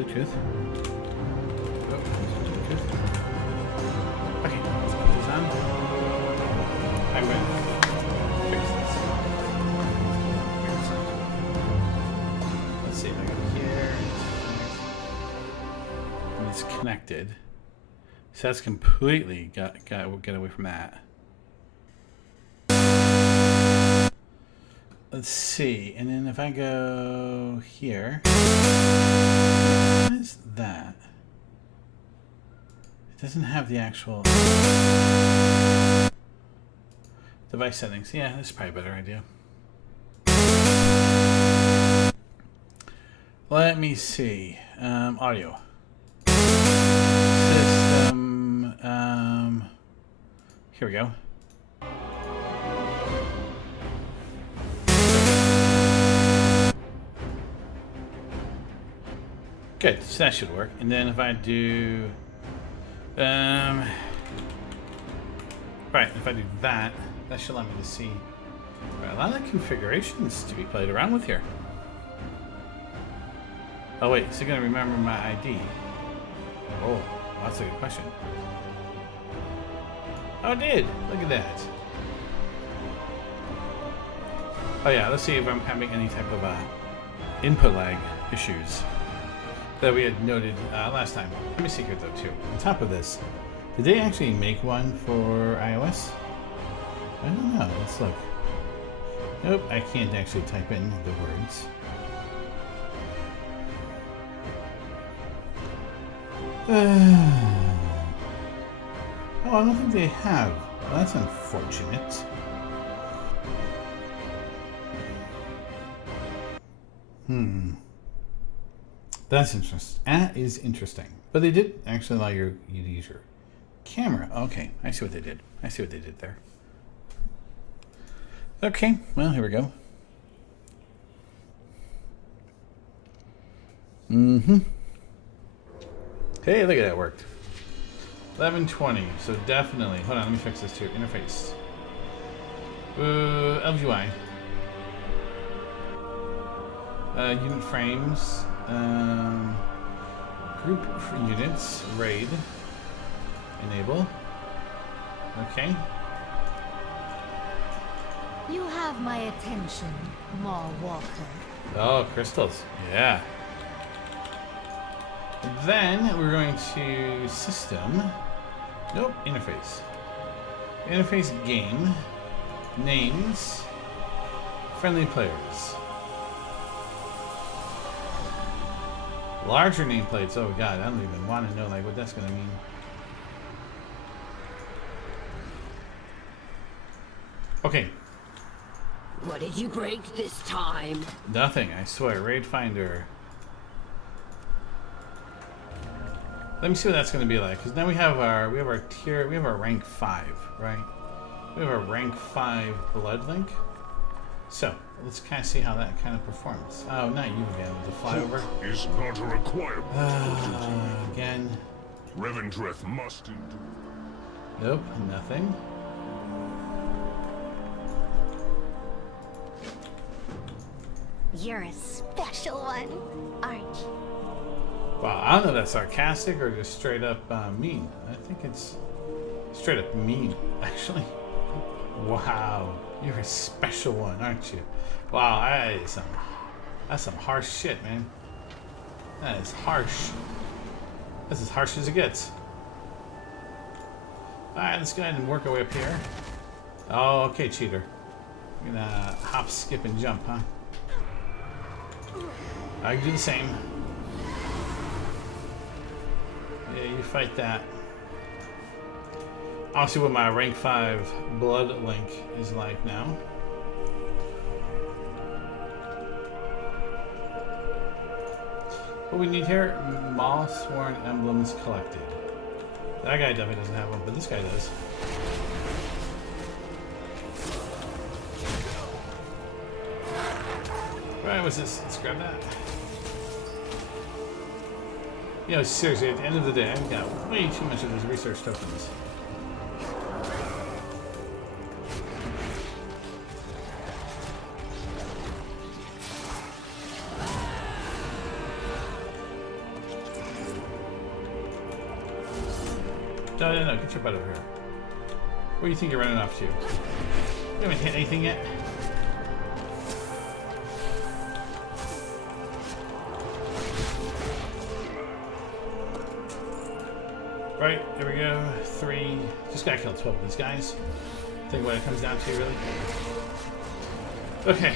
Bluetooth. Oh, Bluetooth. Okay, let's put this on. I'm going to fix this. Let's see if I go here. And it's connected. So that's completely got get away from that. Let's see, and then if I go here, what is that? It doesn't have the actual device settings. Yeah, that's probably a better idea. Let me see. Audio. System. Here we go. Good, so that should work. And then if I do, right, if I do that, that should allow me to see a lot of configurations to be played around with here. Oh wait, is it gonna remember my ID? Oh, that's a good question. Oh, it did. Look at that. Oh yeah, let's see if I'm having any type of input lag issues that we had noted last time. Let me see here though too. On top of this, did they actually make one for iOS? I don't know. Let's look. Nope, I can't actually type in the words. Oh, I don't think they have. Well, that's unfortunate. That's interesting. That is interesting. But they did actually allow you to use your camera. Okay, I see what they did. I see what they did there. Okay, well, here we go. Hey, look at that, worked. 1120, so definitely. Hold on, let me fix this too. Interface. LGY. Unit frames. Group units. RAID. Enable. Okay. You have my attention, Mar Walker. Oh, crystals. Yeah. Then we're going to system. Nope, interface. Interface game. Names. Friendly players. Larger nameplates. Oh god, I don't even want to know like what that's gonna mean. Okay. What did you break this time? Nothing, I swear. Raid Finder. Let me see what that's going to be like, because now we have our tier, we have our rank 5, right? We have our rank 5 blood link. So let's kind of see how that kind of performs. Oh, not you again with the flyover. Is not a requirement. Again. Revendreth must endure. Nope, nothing. You're a special one, aren't you? Wow, I don't know if that's sarcastic or just straight up mean. I think it's straight up mean, actually. Wow, you're a special one, aren't you? Wow, that's some harsh shit, man. That is harsh. That's as harsh as it gets. Alright, let's go ahead and work our way up here. Oh, okay, cheater. You're gonna hop, skip, and jump, huh? I can do the same. Yeah, you fight that. I'll see what my rank 5 blood link is like now. What we need here, Maul Sworn Emblems collected. That guy definitely doesn't have one, but this guy does. Alright, what's this? Let's grab that. You know, seriously, at the end of the day, I've got way too much of those research tokens. No, get your butt over here. Where do you think you're running off to? You haven't hit anything yet? Right, there we go. 3. Just gotta kill 12 of these guys. I think what it comes down to, really. Okay.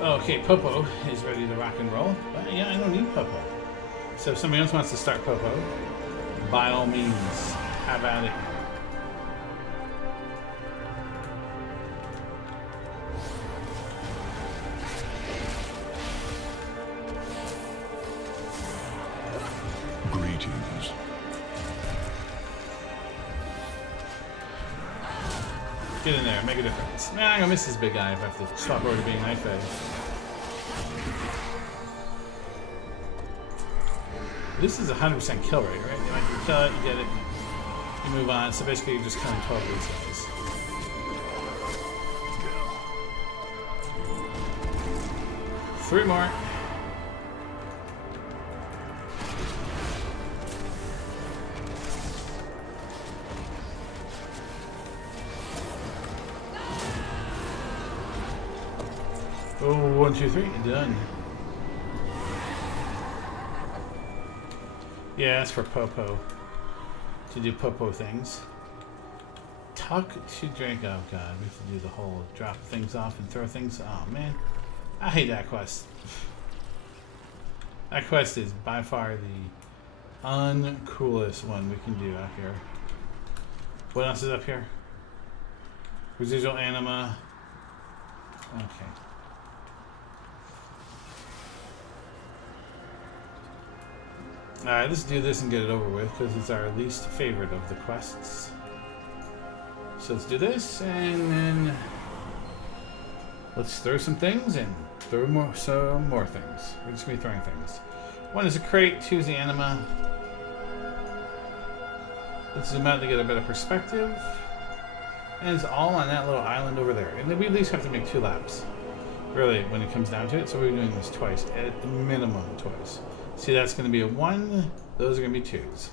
Okay, Popo is ready to rock and roll. But yeah, I don't need Popo. So if somebody else wants to start Popo, by all means, have at it. Greetings. Get in there, make a difference. Man, I'm gonna miss this big guy if I have to swap over to being knife edge. This is 100% kill rate, right? You kill it, you get it, you move on. So basically, you're just killing 12 of these guys. Three more. Oh, 1, 2, 3, done. Yeah, that's for Popo. To do Popo things. Talk to Drake. Oh god, we have to do the whole drop things off and throw things. Oh man. I hate that quest. That quest is by far the uncoolest one we can do out here. What else is up here? Residual anima. Okay. Alright, let's do this and get it over with, because it's our least favorite of the quests. So let's do this, and then let's throw some things, and throw some more things. We're just going to be throwing things. 1 is a crate, 2 is the anima. Let's zoom out to get a better perspective. And it's all on that little island over there. And then we at least have to make 2 laps, really, when it comes down to it. So we're doing this twice, at minimum twice. See, that's going to be a 1. Those are going to be 2s.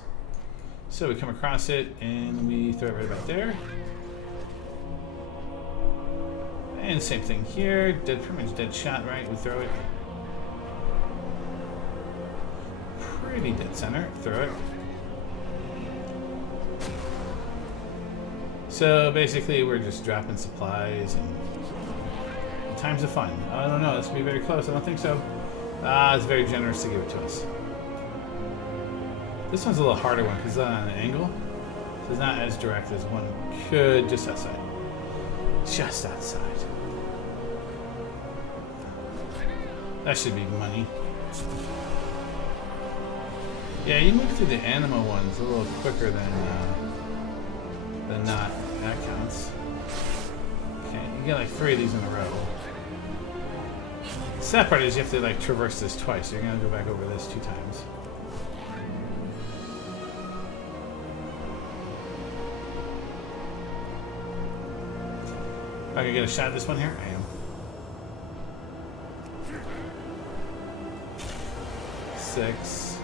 So we come across it, and we throw it right about there. And same thing here. Pretty much dead shot, right? We throw it. Pretty dead center. Throw it. So basically, we're just dropping supplies and times of fun. I don't know. This will be very close. I don't think so. It's very generous to give it to us. This one's a little harder one because it's on an angle. So it's not as direct as one could. Just outside. Just outside. That should be money. Yeah, you move through the anima ones a little quicker than not. That counts. Okay, you get like 3 of these in a row. The sad part is you have to like traverse this twice. So you're gonna go back over this 2 times. Am I gonna get a shot at this one here? I am. 6.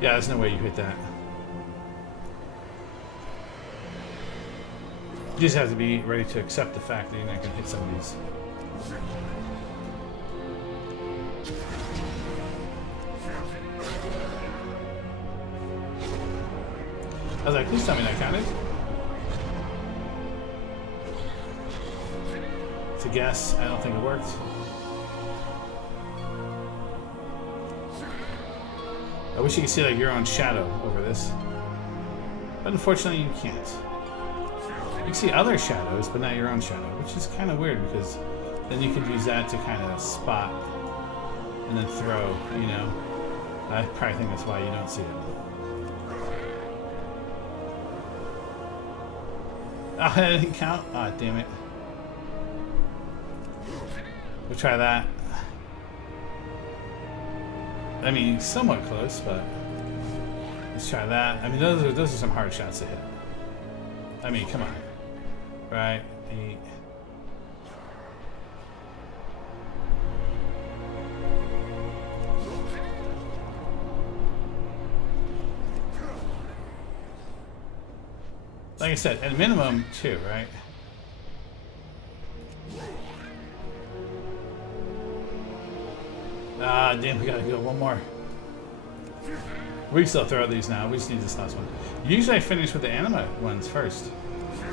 Yeah, there's no way you hit that. You just have to be ready to accept the fact that you're not gonna hit some of these. I was like, please tell me that counted. It's a guess. I don't think it worked. I wish you could see like your own shadow over this. But unfortunately you can't. You can see other shadows, but not your own shadow, which is kind of weird because then you could use that to kind of spot and then throw, you know. I probably think that's why you don't see it. Oh, that didn't count? Ah, oh, damn it. We'll try that. I mean, somewhat close, but Let's try that. I mean, those are some hard shots to hit. I mean, come on. Right? Like I said, at minimum, 2, right? Ah, damn, we gotta go one more. We can still throw these now. We just need this last one. Usually I finish with the anima ones first.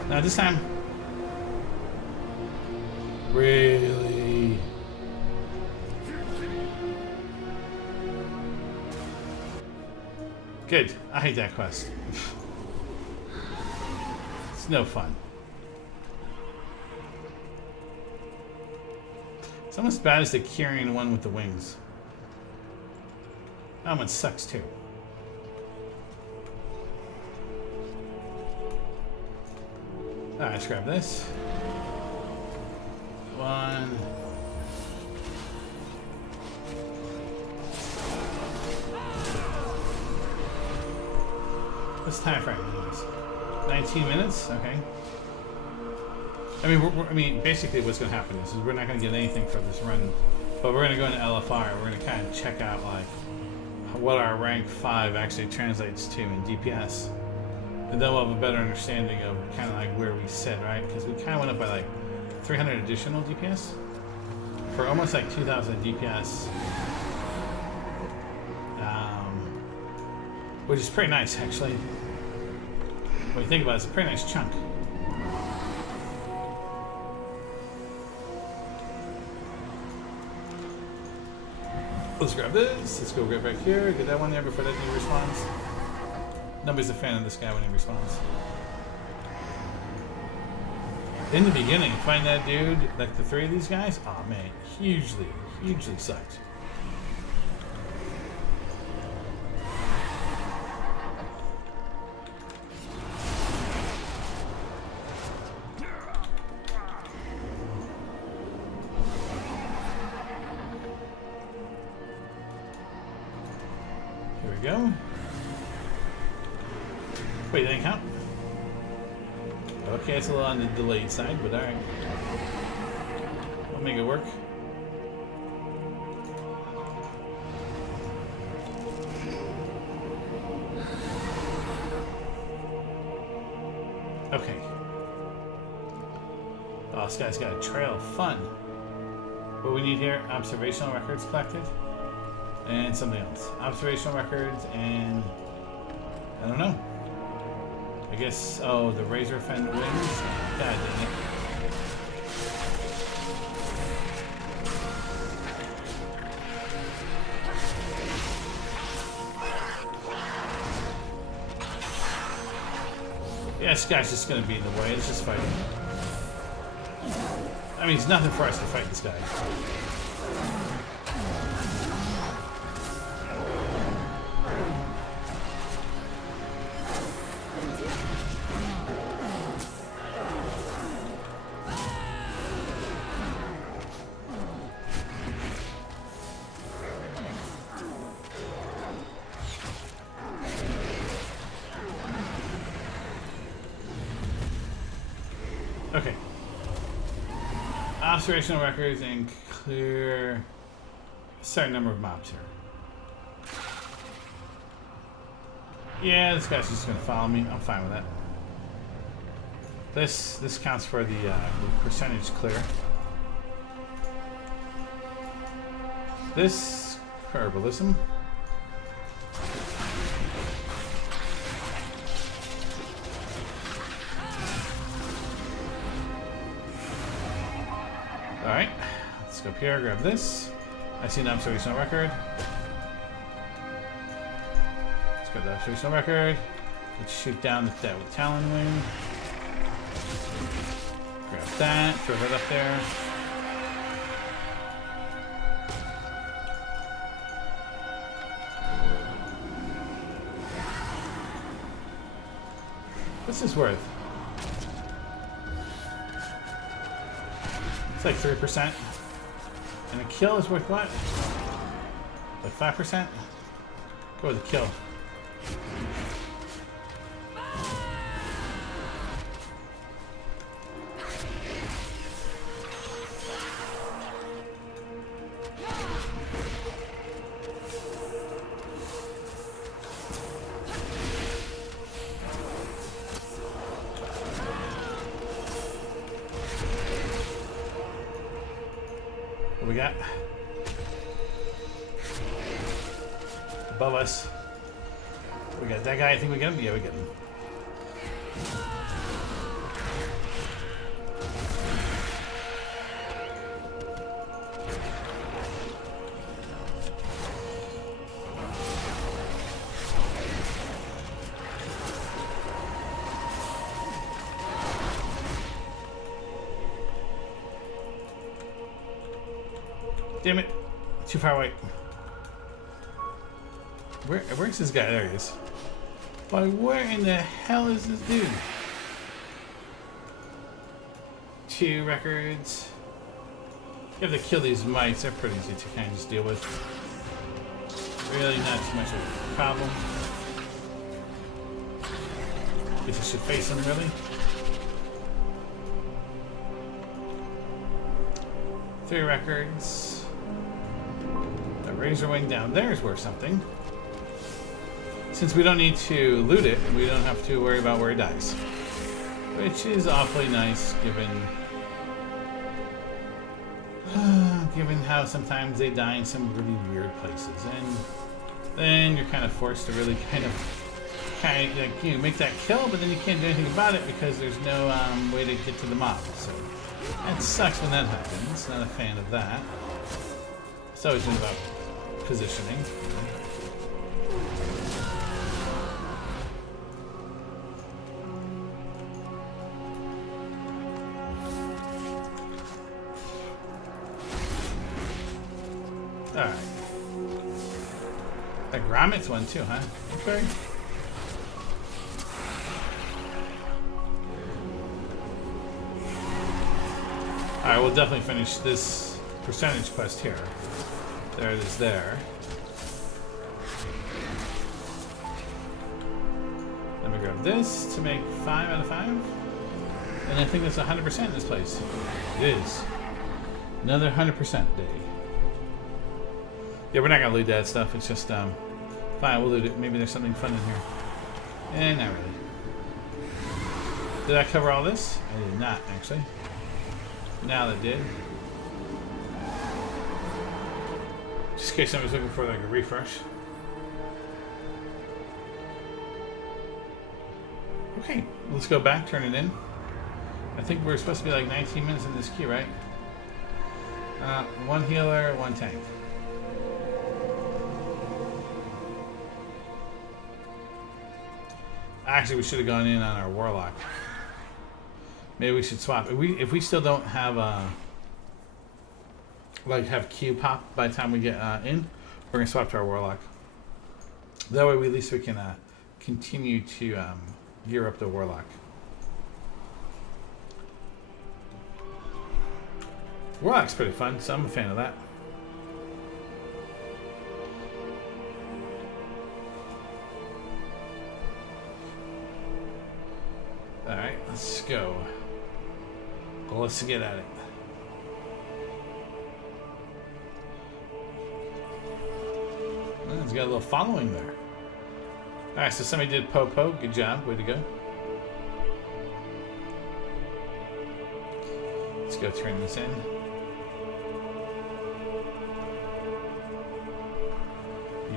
Now this time... Really? Good. I hate that quest. It's no fun. It's almost as bad as the Kyrian one with the wings. That one sucks too. Alright, let's grab this. One. What's the time frame? 19 minutes? Okay. I mean, basically what's going to happen is we're not going to get anything for this run, but we're going to go into LFR. We're going to kind of check out like what our rank 5 actually translates to in DPS. And then we'll have a better understanding of kind of like where we sit, right? Because we kind of went up by like 300 additional DPS for almost like 2,000 DPS, which is pretty nice actually. When you think about it, it's a pretty nice chunk. Let's grab this. Let's go right back here. Get that one there before that thing responds. Nobody's a fan of this guy when he responds. In the beginning, find that dude, like the 3 of these guys. Oh man, hugely sucked. Here we go. Wait, that didn't count? Okay, it's a little on the delayed side, but alright. I'll make it work. Okay. Oh, this guy's got a trail. Fun. What we need here, observational records collected. And something else. Observational records and... I don't know. I guess, oh, the Razor Fend wings? God dang it. Yeah, this guy's just gonna be in the way. Let's just fight him. I mean, it's nothing for us to fight this guy. Okay. Observational records and clear a certain number of mobs here. Yeah, this guy's just gonna follow me. I'm fine with that. This counts for the percentage clear. This herbalism. Alright, let's go up here, grab this. I see an observational record. Let's grab the observational record. Let's shoot down that with Talon Wing. Grab that, throw it up there. What's this worth? It's like 3%. And a kill is worth what? Like 5%? Go with the kill. What we got? Above us. We got that guy. I think we got him. Yeah, we got him. Damn it. Too far away. Where's this guy? There he is. Like, where in the hell is this dude? 2 records. You have to kill these mites. They're pretty easy to kind of just deal with. Really not too much of a problem. Guess I should face them, really. 3 records. The razor wing down there is worth something. Since we don't need to loot it, we don't have to worry about where it dies. Which is awfully nice, given how sometimes they die in some really weird places. And then you're kind of forced to really kind of like, you know, make that kill, but then you can't do anything about it because there's no way to get to the mob. So that sucks when that happens. Not a fan of that. It's always been about positioning. Alright. That Gromit's one too, huh? Okay. Alright, we'll definitely finish this percentage quest here. There it is there. Let me grab this to make 5 out of 5. And I think that's 100% in this place. It is. Another 100% day. Yeah, we're not gonna loot that stuff. It's just, fine, we'll loot it. Maybe there's something fun in here. Eh, not really. Did I cover all this? I did not, actually. Now that did. Just in case somebody's looking for like a refresh. Okay, let's go back, turn it in. I think we're supposed to be like 19 minutes in this queue, right? 1 healer, 1 tank. Actually, we should have gone in on our warlock. Maybe we should swap. If we still don't have like have Q pop by the time we get in, we're gonna swap to our warlock. That way, at least we can continue to gear up the warlock. Warlock's pretty fun, so I'm a fan of that. Alright, let's go. Well, let's get at it. Well, it's got a little following there. Alright, so somebody did Popo. Good job. Way to go. Let's go turn this in.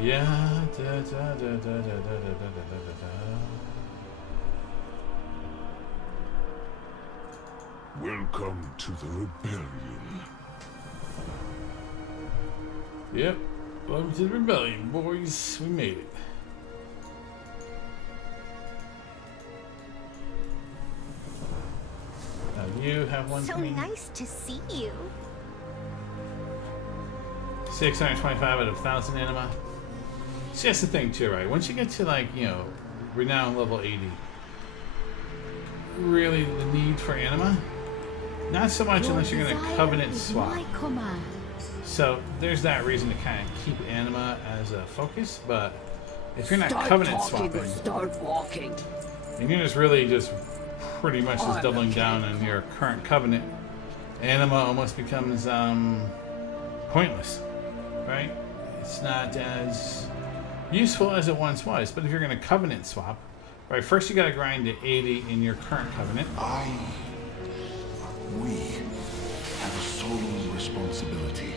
Yeah. Da, da, da, da, da, da, da, da, da. Welcome to the rebellion. Yep. Welcome to the rebellion, boys. We made it. Now you have one So for me. nice to see you. 625 out of 1,000 anima. See, that's the thing too, right? Once you get to like, you know, renown level 80, really the need for anima, not so much unless you're gonna covenant swap. My command. So there's that reason to kind of keep anima as a focus, but if you're not Start covenant talking swapping, or start walking. and you're just really just pretty much just doubling down on your current covenant, anima almost becomes pointless, right? It's not as useful as it once was. But if you're going to covenant swap, right, first you got to grind to 80 in your current covenant. We have a solemn responsibility.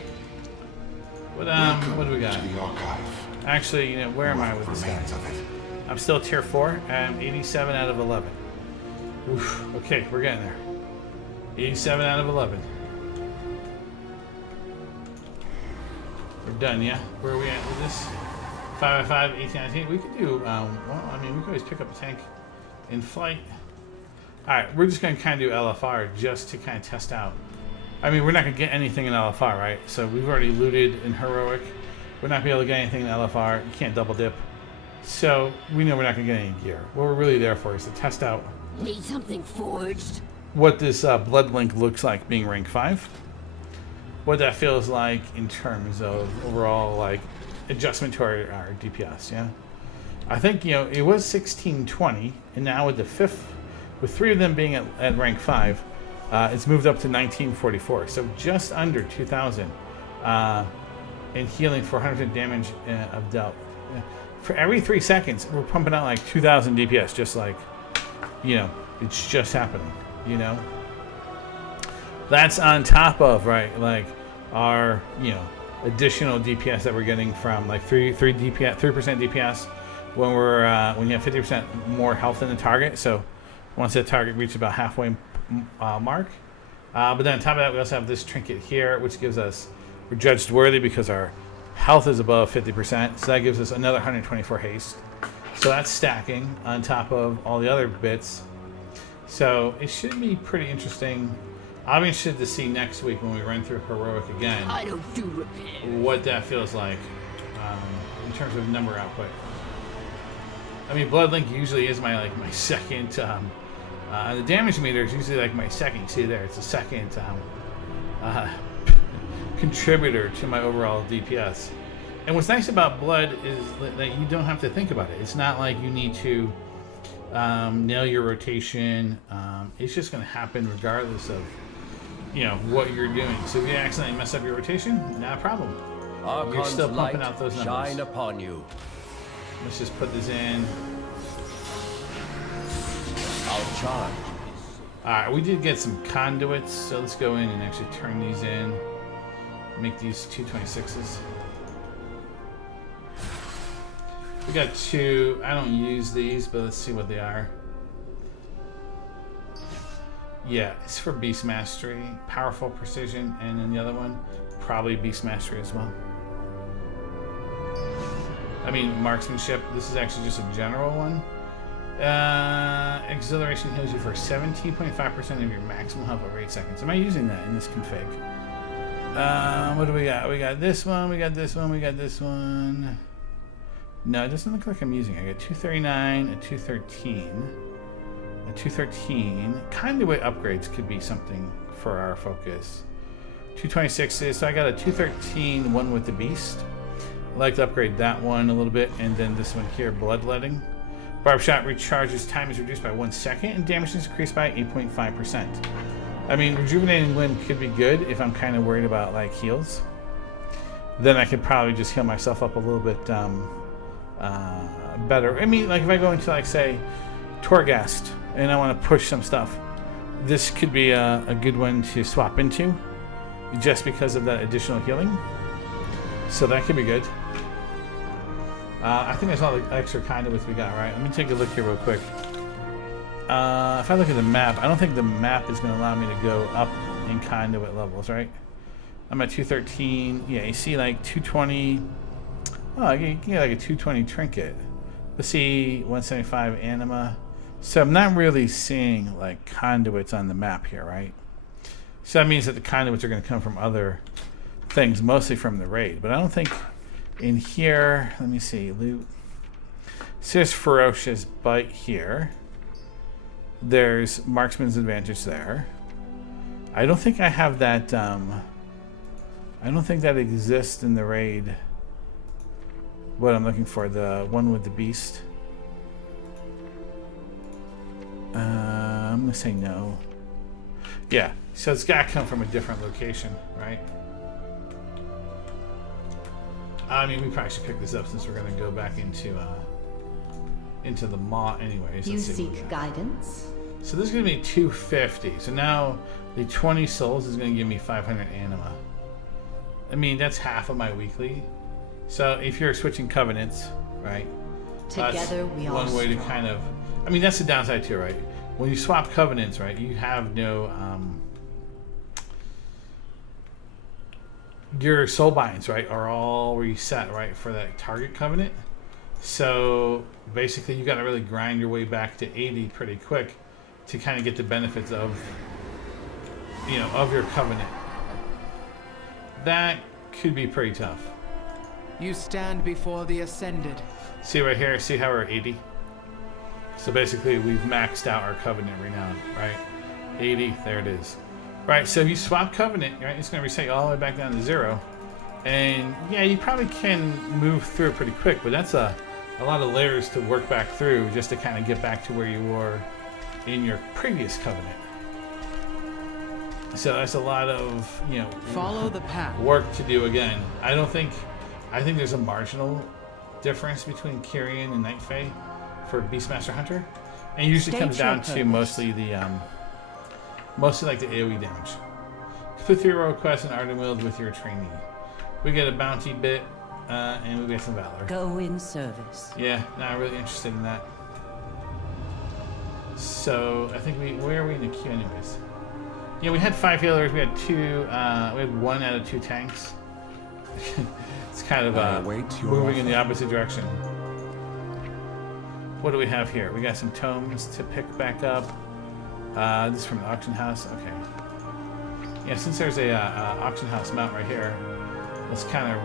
What do we got? To the archive. Actually, you know, where am I with this guy? Remains of it. I'm still tier 4. I'm 87 out of 11. Oof. Okay, we're getting there. 87 out of 11. We're done, yeah? Where are we at with this? 5 out of 5, 18 out of 18. We could do, well, I mean, we could always pick up a tank in flight. Alright, we're just going to kind of do LFR just to kind of test out. I mean, we're not going to get anything in LFR, right? So we've already looted in Heroic. We're not going to be able to get anything in LFR. You can't double dip. So we know we're not going to get any gear. What we're really there for is to test out Need something forged? what this Blood Link looks like being rank 5. What that feels like in terms of overall, like, adjustment to our DPS, yeah? I think, you know, it was 1620, and now with the 5th, with 3 of them being at rank 5, it's moved up to 1944. So just under 2,000 in healing for 100 damage of dealt. For every 3 seconds, we're pumping out like 2,000 DPS, just like, you know, it's just happening, you know? That's on top of, right, like our, you know, additional DPS that we're getting from like 3% DPS when we're when you have 50% more health than the target. So once the target reaches about halfway mark. But then on top of that, we also have this trinket here, which gives us, we're judged worthy because our health is above 50%. So that gives us another 124 haste. So that's stacking on top of all the other bits. So it should be pretty interesting. I'll be interested to see next week when we run through Heroic again. I don't do repair. What that feels like in terms of number output. I mean, Bloodlink usually is my second. The damage meter is usually like my second. You see there, it's the second contributor to my overall DPS. And what's nice about Blood is that you don't have to think about it. It's not like you need to nail your rotation. It's just going to happen regardless of, you know, what you're doing. So if you accidentally mess up your rotation, not a problem. You're still pumping out those numbers. Shine upon you. Let's just put this in. I'll charge. Alright, we did get some conduits, so let's go in and actually turn these in. Make these 226s. We got 2. I don't use these, but let's see what they are. Yeah, it's for Beast Mastery, Powerful Precision, and then the other one, probably Beast Mastery as well. I mean, Marksmanship, this is actually just a general one. Exhilaration heals you for 17.5% of your maximum health over 8 seconds. Am I using that in this config? What do we got? We got this one, we got this one, we got this one. No, it doesn't look like I'm using it. I got 239, a 213, a 213. Conduit upgrades could be something for our focus. 226s, so I got a 213, one with the Beast. I'd like to upgrade that one a little bit, and then this one here, Bloodletting. Barb Shot recharges, time is reduced by 1 second, and damage is increased by 8.5%. I mean, Rejuvenating Wind could be good if I'm kind of worried about, like, heals. Then I could probably just heal myself up a little bit better. I mean, like, if I go into, like, say, Torghast, and I want to push some stuff, this could be a good one to swap into, just because of that additional healing. So that could be good. I think that's all the extra conduits we got, right? Let me take a look here real quick. If I look at the map, I don't think the map is going to allow me to go up in conduit levels, right? I'm at 213. Yeah, you see like 220. Oh, you can get like a 220 trinket. Let's see, 175 anima. So I'm not really seeing like conduits on the map here, right? So that means that the conduits are going to come from other things, mostly from the raid. But I don't think in here, let me see, loot. So there's Ferocious Bite here. There's Marksman's Advantage there. I don't think I have that, I don't think that exists in the raid. what I'm looking for. The one with the beast. I'm gonna say no. Yeah, so it's gotta come from a different location, right? I mean, we probably should pick this up since we're gonna go back into the maw anyways. You Let's see what we seek got. guidance? So this is gonna be 250. So now the 20 souls is gonna give me 500 anima. I mean, that's half of my weekly. So if you're switching covenants, right? Together we are one way to strong. kind of. I mean, that's the downside too, right? When you swap covenants, right, you have no your soul binds, right, are all reset, right, for that target covenant. So basically, you got to really grind your way back to 80 pretty quick to kind of get the benefits of, you know, of your covenant. That could be pretty tough. You stand before the Ascended. See right here, see how we're 80? So basically, we've maxed out our covenant renown, right? 80, there it is. Right, so if you swap covenant, right, it's going to reset you all the way back down to 0. And yeah, you probably can move through it pretty quick, but that's a lot of layers to work back through just to kind of get back to where you were in your previous covenant. So that's a lot of, you know, Follow the path. work to do again. I think there's a marginal difference between Kyrian and Night Fae for Beastmaster Hunter, and it usually State comes down your to purpose. mostly like the AoE damage. Complete 3 royal quests in Ardenweald with your trainee. We get a bounty bit, and we get some valor. Go in service. Yeah, not really interested in that. So I think where are we in the queue anyways? Yeah, we had 5 healers. We had 2. We had 1 out of 2 tanks. It's kind of I await your moving in the offer. opposite direction. What do we have here? We got some tomes to pick back up. This is from the auction house. Okay. Yeah, since there's a auction house mount right here, let's kind of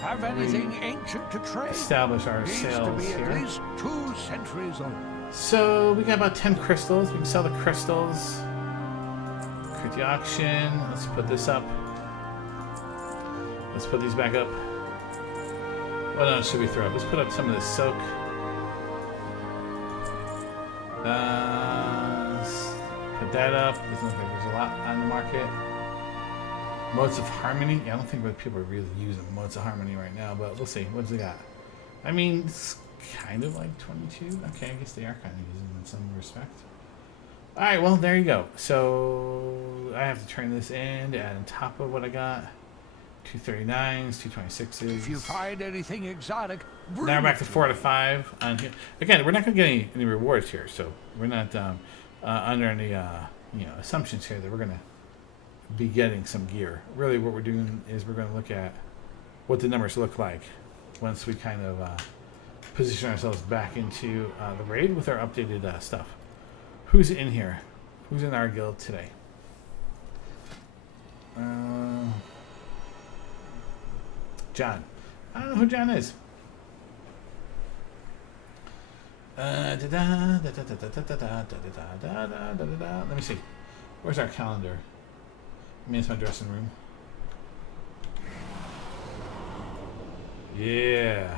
Have anything ancient to trade? establish our Needs to sales be here. at least 2 centuries old. So we got about 10 crystals. We can sell the crystals. Create the auction. Let's put this up. Let's put these back up. What else should we throw up? Let's put up some of this silk. Put that up. Doesn't look like there's a lot on the market. Motes of Harmony. Yeah, I don't think that people are really using Motes of Harmony right now, but we'll see. What's it got? I mean, it's kind of like 22. Okay, I guess they are kind of using them in some respect. All right, well, there you go. So I have to turn this in to add on top of what I got. 239s, 226s. If you find anything exotic, bring Now we're back it to me. 4 out of 5 on here. Again, we're not going to get any rewards here, so we're not under any assumptions here that we're going to be getting some gear. Really, what we're doing is we're going to look at what the numbers look like once we kind of position ourselves back into the raid with our updated stuff. Who's in here? Who's in our guild today? John. I don't know who John is. Let me see. Where's our calendar? I mean, it's my dressing room. Yeah,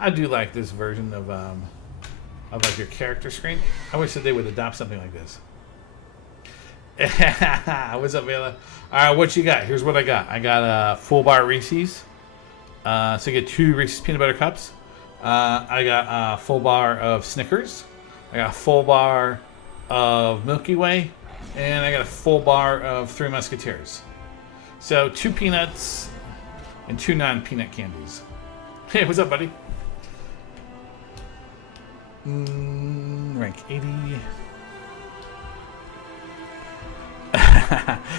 I do like this version of like your character screen. I wish that they would adopt something like this. What's up, Vela? All right, what you got? Here's what I got. I got full bar Reese's. So you get 2 Reese's peanut butter cups. I got a full bar of Snickers. I got a full bar of Milky Way. And I got a full bar of 3 Musketeers. So 2 peanuts and 2 non-peanut candies. Hey, what's up, buddy? Rank 80.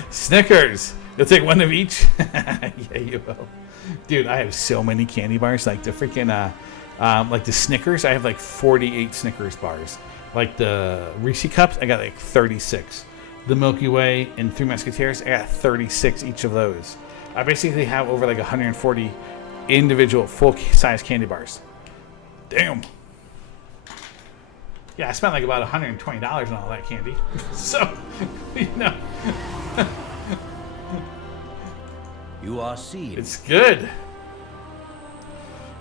Snickers. You'll take 1 of each? Yeah, you will. Dude, I have so many candy bars. Like the freaking, like the Snickers, I have like 48 Snickers bars. Like the Reese Cups, I got like 36. The Milky Way and 3 Musketeers, I got 36 each of those. I basically have over like 140 individual full-size candy bars. Damn. Yeah, I spent like about $120 on all that candy. So, you know. You are seen. It's good.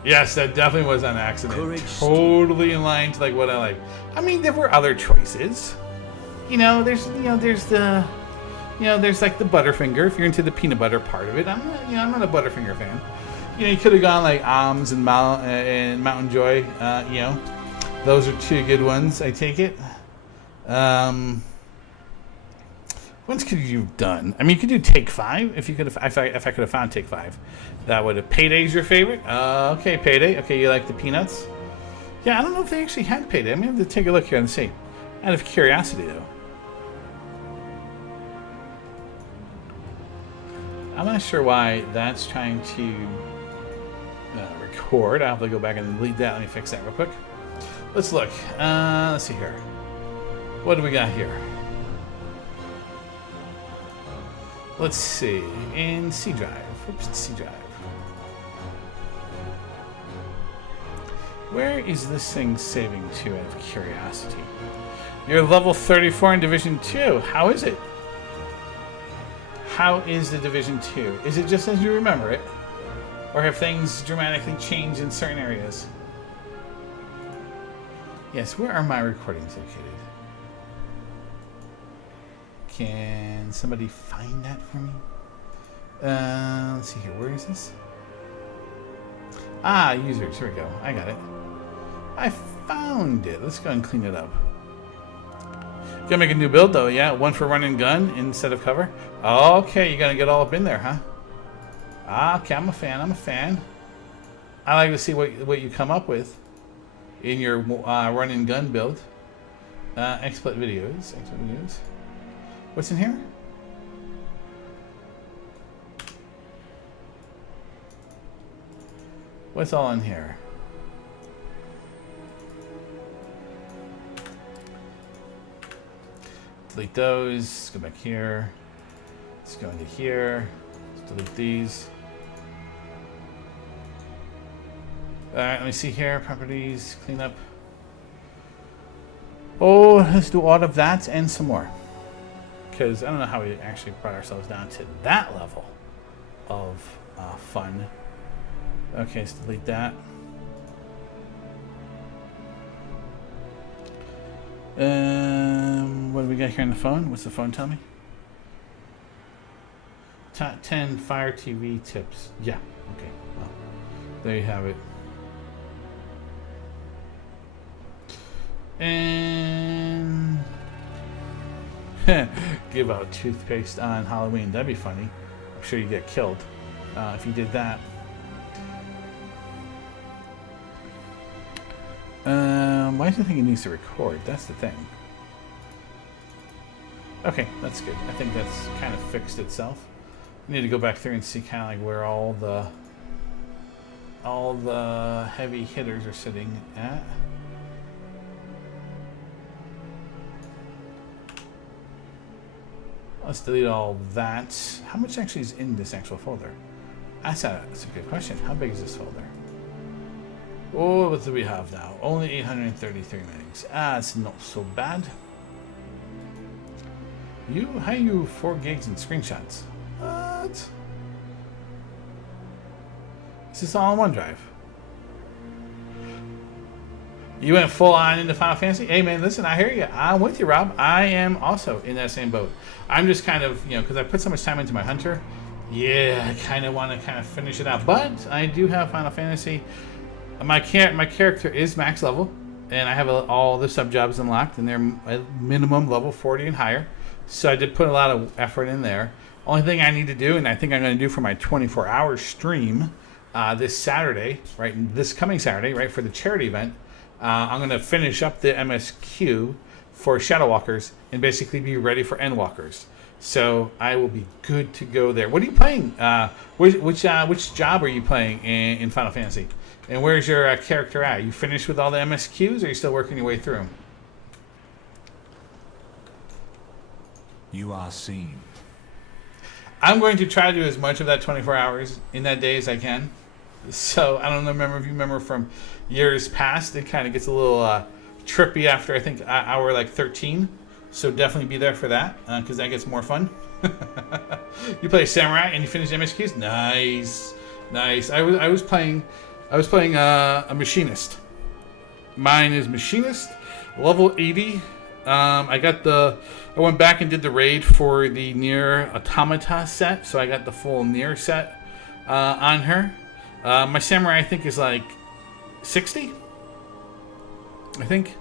Yes, that definitely was on accident. Courage. Totally in line to like what I like. I mean, there were other choices. There's the, there's like the Butterfinger. If you're into the peanut butter part of it, I'm not a Butterfinger fan. You could have gone like Alms and Mountain Joy. Those are two good ones. I take it. Whence could you have done? I mean, you could do Take 5 if you could have. If I could have found Take 5, that would have. Payday's your favorite? Okay, Payday. Okay, you like the Peanuts? Yeah, I don't know if they actually had Payday. I'm gonna have to take a look here and see. Out of curiosity, though. I'm not sure why that's trying to record. I'll have to go back and delete that. Let me fix that real quick. Let's look. Let's see here. What do we got here? Let's see. In C drive. Oops, C drive. Where is this thing saving to out of curiosity? You're level 34 in Division 2. How is it? How is the Division 2? Is it just as you remember it? Or have things dramatically changed in certain areas? Yes, where are my recordings located? Can somebody find that for me? Let's see here. Where is this? Ah, users. Here we go. I got it. I found it. Let's go and clean it up. Gonna make a new build though, yeah? One for run and gun instead of cover. Okay, you're gonna get all up in there, huh? Ah, okay, I'm a fan. I'm a fan. I like to see what you come up with in your run and gun build. XSplit videos. What's in here? What's all in here? Delete those. Let's go back here. Let's go into here. Let's delete these. Alright, let me see here. Properties, clean up. Oh, let's do all of that and some more. Because I don't know how we actually brought ourselves down to that level of fun. Okay, let's delete that. What do we got here on the phone? What's the phone tell me? Top 10 Fire TV tips. Yeah, okay. Well, there you have it. And give out toothpaste on Halloween. That'd be funny. I'm sure you get killed if you did that. Why does it think it needs to record? That's the thing. Okay, that's good. I think that's kind of fixed itself. I need to go back through and see kind of like where all the heavy hitters are sitting at. Let's delete all that. How much actually is in this actual folder? That's a good question. How big is this folder? Oh, what do we have now? Only 833 megs. Ah, it's not so bad. How you 4 gigs in screenshots? What? Is this all on OneDrive? You went full on into Final Fantasy? Hey man, listen, I hear you. I'm with you, Rob. I am also in that same boat. I'm just kind of, because I put so much time into my Hunter. Yeah, I kind of want to finish it out. But I do have Final Fantasy. My character is max level, and I have all the sub jobs unlocked, and they're at minimum level 40 and higher. So I did put a lot of effort in there. Only thing I need to do, and I think I'm going to do for my 24-hour stream this Saturday, right? This coming Saturday, right, for the charity event, I'm going to finish up the MSQ for Shadow Walkers and basically be ready for Endwalkers. So I will be good to go there. What are you playing? Which job are you playing in Final Fantasy? And where's your character at? You finished with all the MSQs, or are you still working your way through them? You are seen. I'm going to try to do as much of that 24 hours in that day as I can. So I don't remember if you remember from years past. It kind of gets a little trippy after I think hour like 13. So definitely be there for that because that gets more fun. You play Samurai and you finish MSQs? Nice, nice. I was playing I was playing a machinist. Mine is machinist, level 80. I went back and did the raid for the Nier Automata set, so I got the full Nier set on her. My samurai, I think, is like 60. I think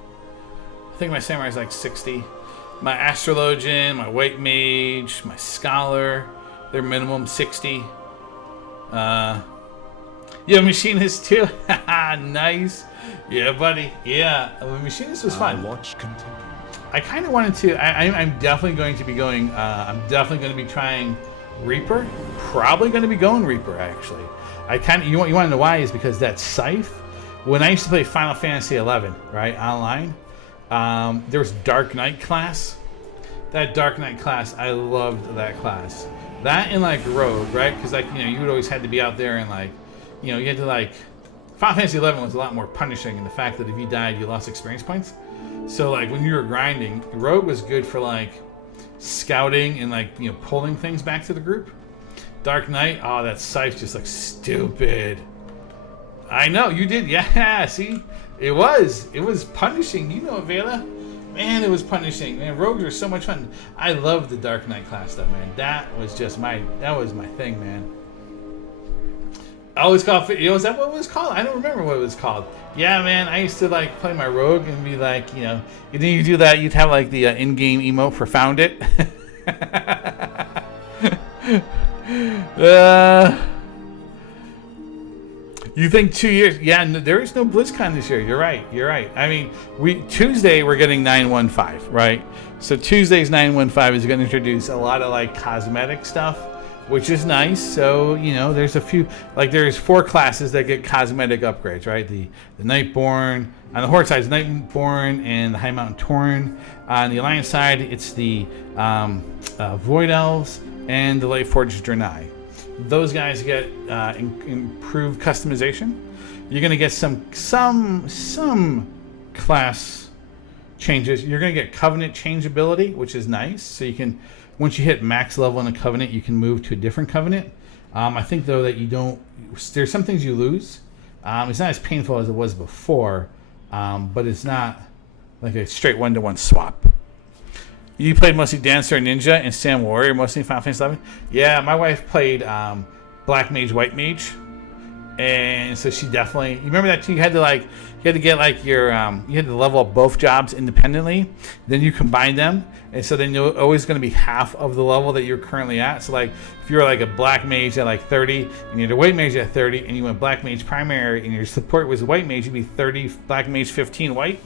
my samurai is like 60. My astrologian, my white mage, my scholar, they're minimum 60. Yeah, machinist too. Nice. Yeah, buddy. Yeah, machinist was fun. Watch continues. I kind of wanted to. I'm definitely going to be going. I'm definitely going to be trying Reaper. Probably going to be going Reaper actually. I kind of. You want to know why? Is because that scythe. When I used to play Final Fantasy 11, right, online, there was Dark Knight class. That Dark Knight class, I loved that class. That and like Rogue, right? Because like you would always had to be out there and like, you had to like. Final Fantasy 11 was a lot more punishing in the fact that if you died, you lost experience points. So like when you were grinding, Rogue was good for like scouting and like pulling things back to the group. Dark Knight, oh, that scythe just like stupid. I know you did, yeah. See, it was punishing. You know it, Vela. Man, it was punishing. Man, rogues are so much fun. I love the Dark Knight class stuff, man. That was my thing, man. Oh, it's called. Is that what it was called? I don't remember what it was called. Yeah, man. I used to like play my rogue and be like, then you do that. You'd have like the in-game emote for Found It. You think 2 years? Yeah, no, there is no BlizzCon this year. You're right. I mean, Tuesday we're getting 915, right? So Tuesday's 915 is going to introduce a lot of like cosmetic stuff, which is nice. So there's a few, like there's 4 classes that get cosmetic upgrades, right? The Nightborn on the Horde side is Nightborn and the High Mountain Tauren. On the Alliance side, it's the Void Elves and the Lightforged Draenei. Those guys get improved customization. You're gonna get some class changes. You're gonna get Covenant changeability, which is nice. So you can, once you hit max level in a Covenant, you can move to a different Covenant. I think though that you don't. There's some things you lose. It's not as painful as it was before, but it's not like a straight 1-to-1 swap. You played mostly Dancer and Ninja and Sam Warrior, mostly Final Fantasy 11. Yeah, my wife played Black Mage, White Mage, and so she definitely. You remember that too? You had to get like your. You had to level up both jobs independently. Then you combine them, and so then you're always going to be half of the level that you're currently at. So like if you're like a Black Mage at like 30, and you're a White Mage at 30, and you went Black Mage Primary, and your support was White Mage, you'd be 30 Black Mage, 15 White.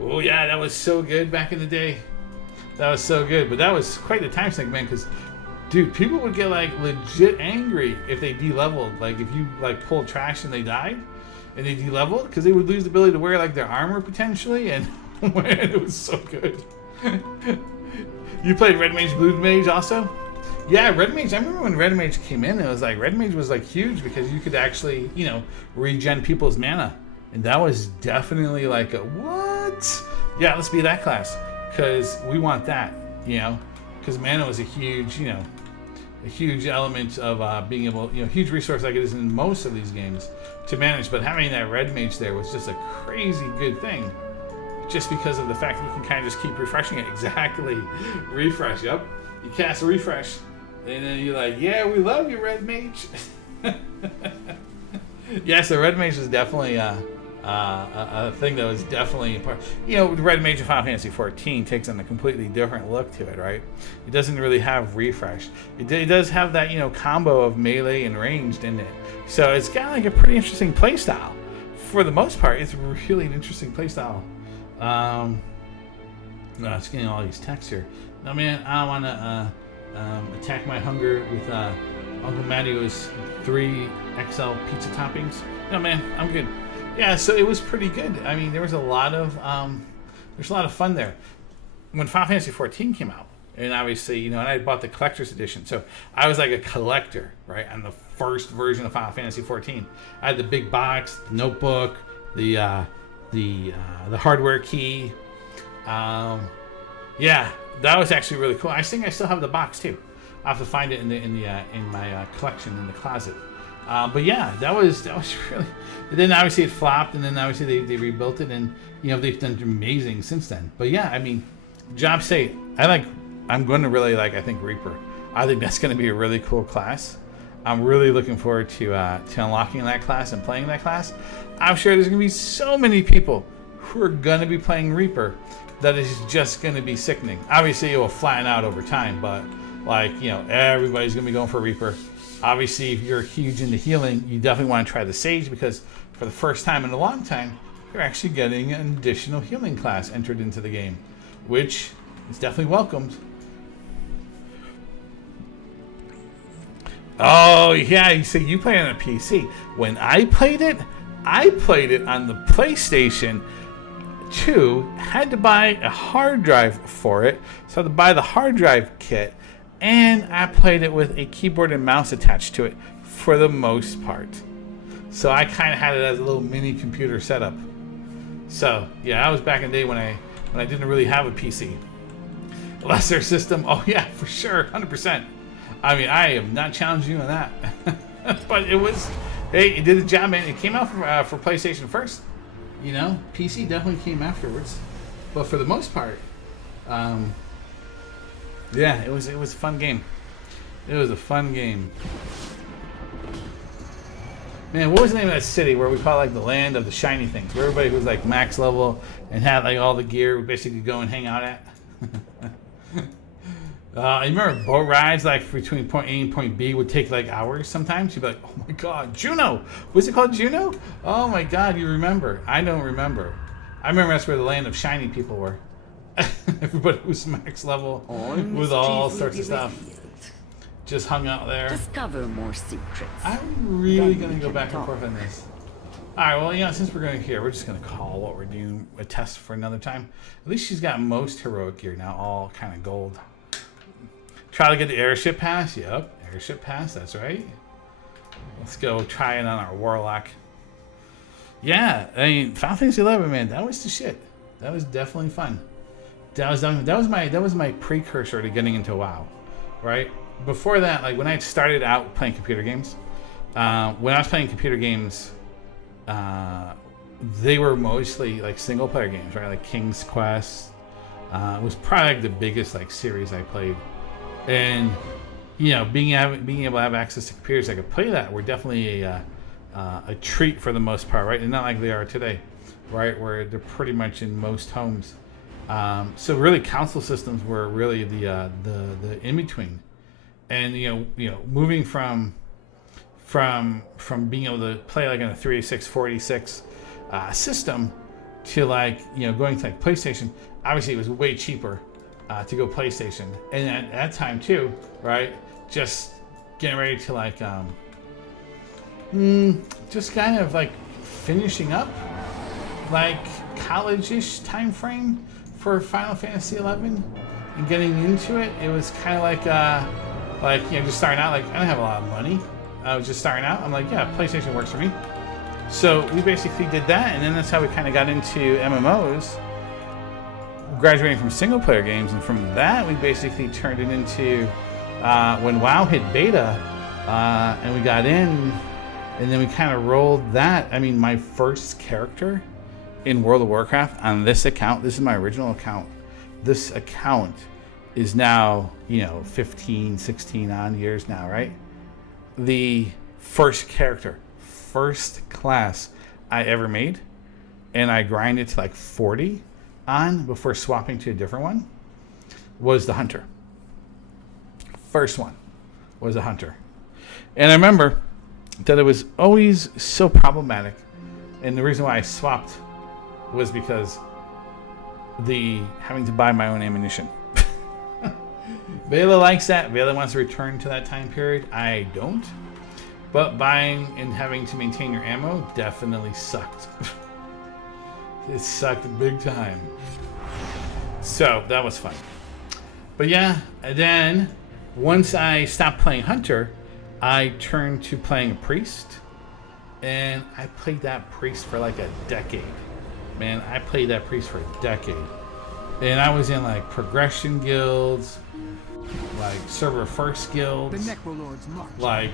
Oh yeah, that was so good back in the day. That was so good, but that was quite the time sink, man. Because, dude, people would get like legit angry if they de-leveled. Like if you like pulled trash and they died, and they de-leveled, because they would lose the ability to wear like their armor potentially. And man, it was so good. You played Red Mage, Blue Mage also? Yeah, Red Mage. I remember when Red Mage came in, it was like Red Mage was like huge because you could actually regen people's mana, and that was definitely like a what? Yeah, let's be that class. Because we want that, because mana was a huge, a huge element of being able, huge resource like it is in most of these games to manage. But having that Red Mage there was just a crazy good thing, just because of the fact that you can kind of just keep refreshing it. Exactly, refresh. Yep, you cast a refresh, and then you're like, yeah, we love you, Red Mage. Yeah, so Red Mage is definitely a thing that was definitely important. Red Mage of Final Fantasy 14 takes on a completely different look to it, right? It doesn't really have refresh. It does have that, combo of melee and ranged in it. So it's got like a pretty interesting playstyle. For the most part, it's really an interesting playstyle. It's getting all these texts here. No, man, I want to attack my hunger with Uncle Mattio's 3 XL pizza toppings. No, man, I'm good. Yeah, so it was pretty good. I mean, there was a lot of fun there. When Final Fantasy 14 came out, and obviously, and I bought the collector's edition, so I was like a collector, right, on the first version of Final Fantasy 14. I had the big box, the notebook, the hardware key. Yeah, that was actually really cool. I think I still have the box too. I will have to find it in my collection in the closet. But yeah, that was really. And then obviously it flopped, and then obviously they rebuilt it, and they've done amazing since then. But yeah, I mean, job site. I'm going to really like. I think Reaper. I think that's going to be a really cool class. I'm really looking forward to unlocking that class and playing that class. I'm sure there's going to be so many people who are going to be playing Reaper that is just going to be sickening. Obviously, it will flatten out over time, but everybody's going to be going for Reaper. Obviously, if you're huge into healing, you definitely want to try the Sage, because for the first time in a long time, you're actually getting an additional healing class entered into the game, which is definitely welcomed. Oh yeah, you say you play on a PC. When I played it on the PlayStation 2. Had to buy a hard drive for it, so I had to buy the hard drive kit, and I played it with a keyboard and mouse attached to it for the most part. So I kind of had it as a little mini computer setup. So yeah, that was back in the day when I didn't really have a PC. Lesser system, oh yeah, for sure, 100%. I mean, I am not challenging you on that. But it did the job, man. It came out for PlayStation first. PC definitely came afterwards. But for the most part, yeah, it was a fun game. It was a fun game. Man, what was the name of that city where we call it like the land of the shiny things, where everybody was like max level and had like all the gear we basically go and hang out at? You remember boat rides like between point A and point B would take like hours sometimes? You'd be like, oh my god, Juno! Was it called Juno? Oh my god, you remember. I don't remember. I remember that's where the land of shiny people were. Everybody was max level with all sorts of stuff. Just hung out there. Discover more secrets. I'm really going to go back and forth on this. Alright, well, since we're going to here, we're just going to call what we're doing a test for another time. At least she's got most heroic gear now, all kind of gold. Try to get the airship pass. Yep, airship pass, that's right. Let's go try it on our warlock. Yeah, I mean, Final Fantasy 11, man, that was the shit. That was definitely fun. That was my precursor to getting into WoW, right? Before that, like when I started out playing computer games, when I was playing computer games, they were mostly like single player games, right? Like King's Quest. It was probably like the biggest like series I played. And being able to have access to computers that could play that were definitely a treat for the most part, right? And not like they are today, right? Where they're pretty much in most homes. So really, console systems were really the in between, and moving from being able to play like on a 386, 486 system to like going to like PlayStation. Obviously, it was way cheaper. To go PlayStation, and at that time too, right? Just getting ready to like, just kind of like finishing up, like college-ish time frame for Final Fantasy 11, and getting into it. It was kind of like just starting out. Like I don't have a lot of money. I was just starting out. I'm like, yeah, PlayStation works for me. So we basically did that, and then that's how we kind of got into MMOs. Graduating from single player games, and from that we basically turned it into when WoW hit beta, and we got in, and then we kind of rolled that. I mean, my first character in World of Warcraft on this account, this is my original account. This account is now 15, 16 on years now, right? The first character, first class I ever made, and I grinded to like 40 on before swapping to a different one, was the Hunter. First one was a Hunter. And I remember that it was always so problematic, and the reason why I swapped was because having to buy my own ammunition. Vela likes that. Vela wants to return to that time period. I don't. But buying and having to maintain your ammo definitely sucked. It sucked big time. So that was fun. But yeah, and then once I stopped playing Hunter, I turned to playing a priest. And I played that priest for like a decade. Man, I played that priest for a decade. And I was in like progression guilds, like server first guilds, The Necrolord's march. like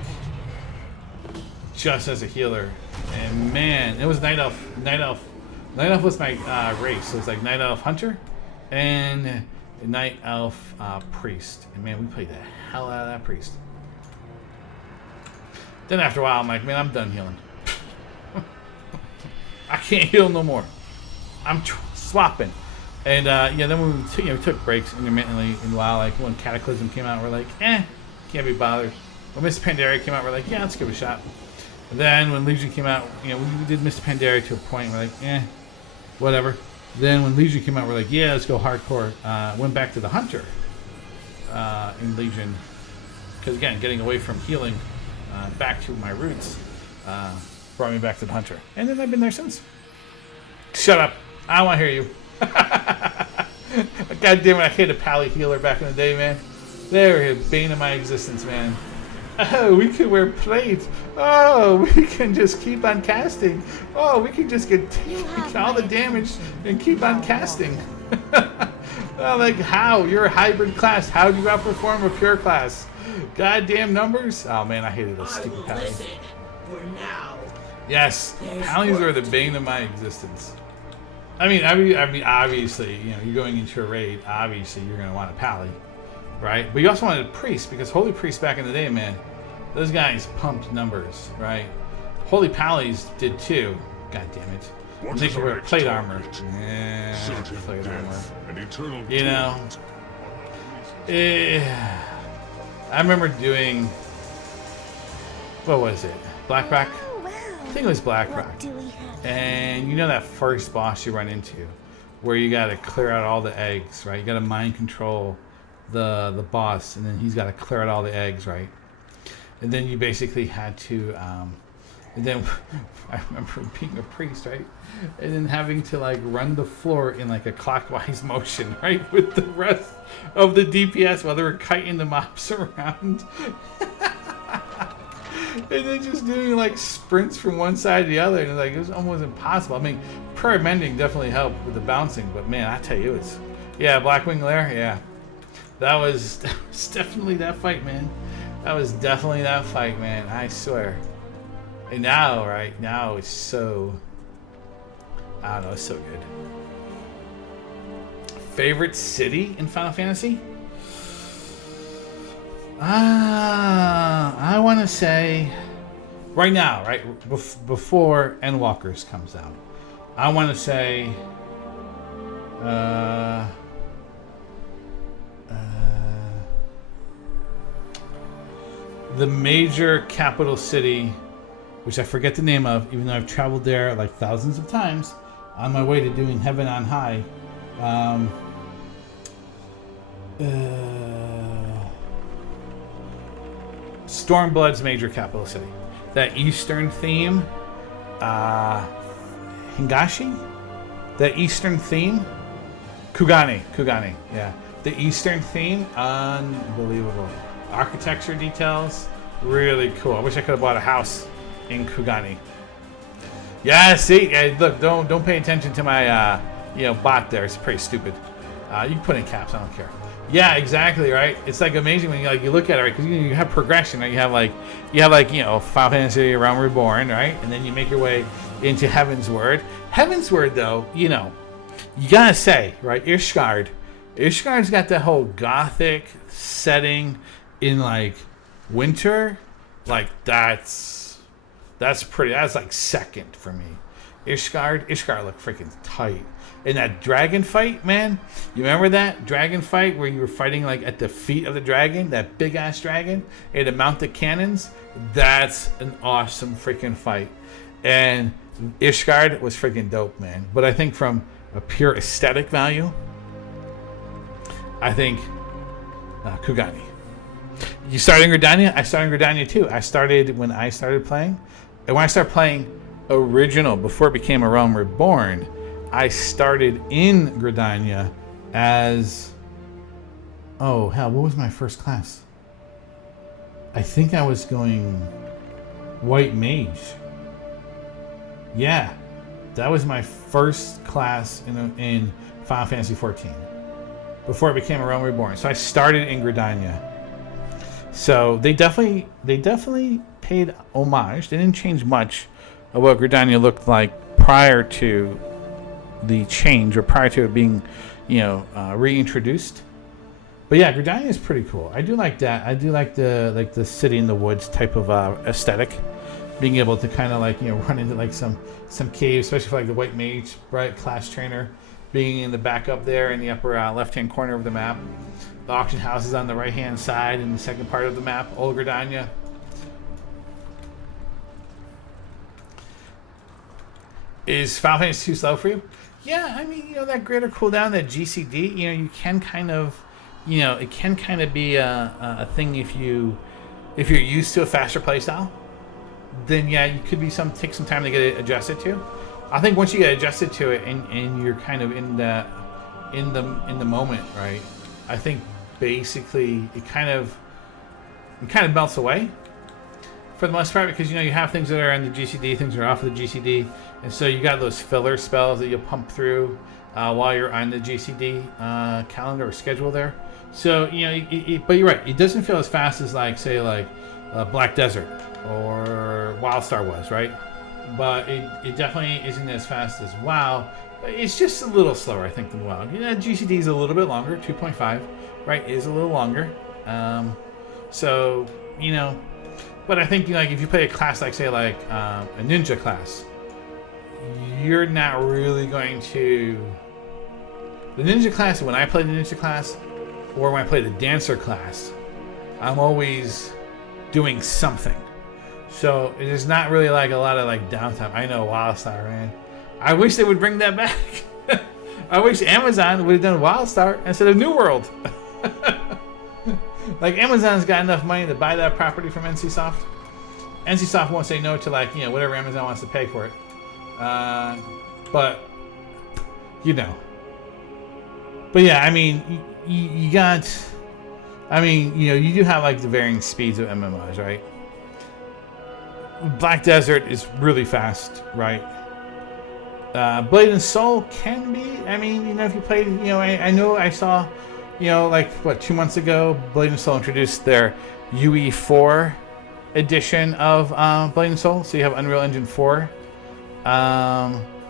just as a healer, and man, it was Night Elf. Night Elf was my race. So it was like Night Elf Hunter and Night Elf Priest, and man, we played the hell out of that Priest. Then after a while, I'm like, man, I'm done healing. I can't heal no more. I'm swapping. And yeah, then we took breaks intermittently. And while like when Cataclysm came out, we're like, can't be bothered. When Mr. Pandaria came out, we're like, yeah, let's give it a shot. And then when Legion came out, we did Mr. Pandaria to a point. We're like, whatever. Then when Legion came out, we're like, yeah, let's go hardcore. Went back to the Hunter in Legion because again, getting away from healing back to my roots brought me back to the Hunter, and then I've been there since. Shut up! I don't want to hear you. God damn it! I hated a pally healer back in the day, man. They were the bane of my existence, man. Oh, we could wear plate. Oh, we can just keep on casting. Oh, we can just get all the damage and keep on casting. Oh, like how? You're a hybrid class. How do you outperform a pure class? Goddamn numbers. Oh man, I hated those stupid pallies. Yes, pallies are the bane of my existence. I mean, obviously, you're going into a raid. Obviously, you're gonna want a pally, right? But you also wanted a priest because holy priest back in the day, man, those guys pumped numbers, right? Holy pallies did too. God damn it. They could wear plate armor. Yeah, plate armor. I remember doing, what was it? Blackrock? I think it was Blackrock. And that first boss you run into where you got to clear out all the eggs, right? You got to mind control the boss, and then he's got to clear out all the eggs, right? And then you basically had to, and then I remember being a priest, right? And then having to like run the floor in like a clockwise motion, right? With the rest of the DPS while they were kiting the mobs around. And then just doing like sprints from one side to the other. And it was almost impossible. I mean, prayer mending definitely helped with the bouncing, but man, I tell you, Blackwing Lair, yeah. That was definitely that fight, man. That was definitely that fight, man. I swear. And now, right now, it's so, I don't know, it's so good. Favorite city in Final Fantasy? I want to say, right now, right before Endwalkers comes out, I want to say, the major capital city, which I forget the name of, even though I've traveled there like thousands of times on my way to doing Heaven on High. Stormblood's major capital city. That eastern theme, Hingashi? That eastern theme? Kugani, yeah. The eastern theme, unbelievable. Architecture details, really cool. I wish I could have bought a house in Kugani. Yeah, see, look, don't pay attention to my bot there. It's pretty stupid. You can put in caps, I don't care. Yeah, exactly, right? It's like amazing when you look at it, right? Because you have progression, right? You have like Final Fantasy Realm Reborn, right? And then you make your way into Heavensward. Heavensward, though, you gotta say, right? Ishgard's got that whole gothic setting in like winter. Like that's pretty. That's like second for me. Ishgard looked freaking tight. In that dragon fight, man, you remember that dragon fight where you were fighting like at the feet of the dragon, that big ass dragon, and to mount the cannons? That's an awesome freaking fight. And Ishgard was freaking dope, man. But I think from a pure aesthetic value, I think Kugani. You started in Gridania? I started in Gridania too. I started when I started playing. And when I started playing original, before it became a Realm Reborn, I started in Gridania as... Oh, hell, what was my first class? I think I was going White Mage. Yeah, that was my first class in Final Fantasy XIV. Before it became a Realm Reborn. So I started in Gridania. So they definitely paid homage. They didn't change much of what Gridania looked like prior to the change, or prior to it being, reintroduced. But yeah, Gridania is pretty cool. I do like that. I do like the city in the woods type of aesthetic. Being able to kind of run into like some caves, especially for like the white mage, right, class trainer, being in the back up there in the upper left-hand corner of the map. The auction house is on the right-hand side in the second part of the map. Old Gridania. Is Final Fantasy 2 slow for you? Yeah, I mean, that greater cooldown, that GCD, you can kind of, it can kind of be a thing if you're used to a faster playstyle. Then yeah, you could take some time to get it adjusted to. I think once you get adjusted to it and you're kind of in the moment, right? I think basically it kind of melts away for the most part, because you have things that are on the GCD, things that are off of the GCD, and so you got those filler spells that you'll pump through while you're on the GCD calendar or schedule there. So but you're right, it doesn't feel as fast as say Black Desert or WildStar was, right? But it definitely isn't as fast as WoW. It's just a little slower, I think, than WoW. GCD is a little bit longer, 2.5, right? Is a little longer. So, but I think if you play a class like, say, a ninja class, you're not really going to. The ninja class, when I play the ninja class, or when I play the dancer class, I'm always doing something. So it is not really a lot of downtime. I know WildStar, man. I wish they would bring that back. I wish Amazon would have done WildStar instead of New World. Amazon's got enough money to buy that property from NCSoft. NCSoft won't say no to whatever Amazon wants to pay for it. But But yeah, I mean, you got. I mean, you do have the varying speeds of MMOs, right? Black Desert is really fast, right? Blade and Soul can be. I mean, if you played, I know I saw, 2 months ago, Blade and Soul introduced their UE4 edition of Blade and Soul. So you have Unreal Engine 4.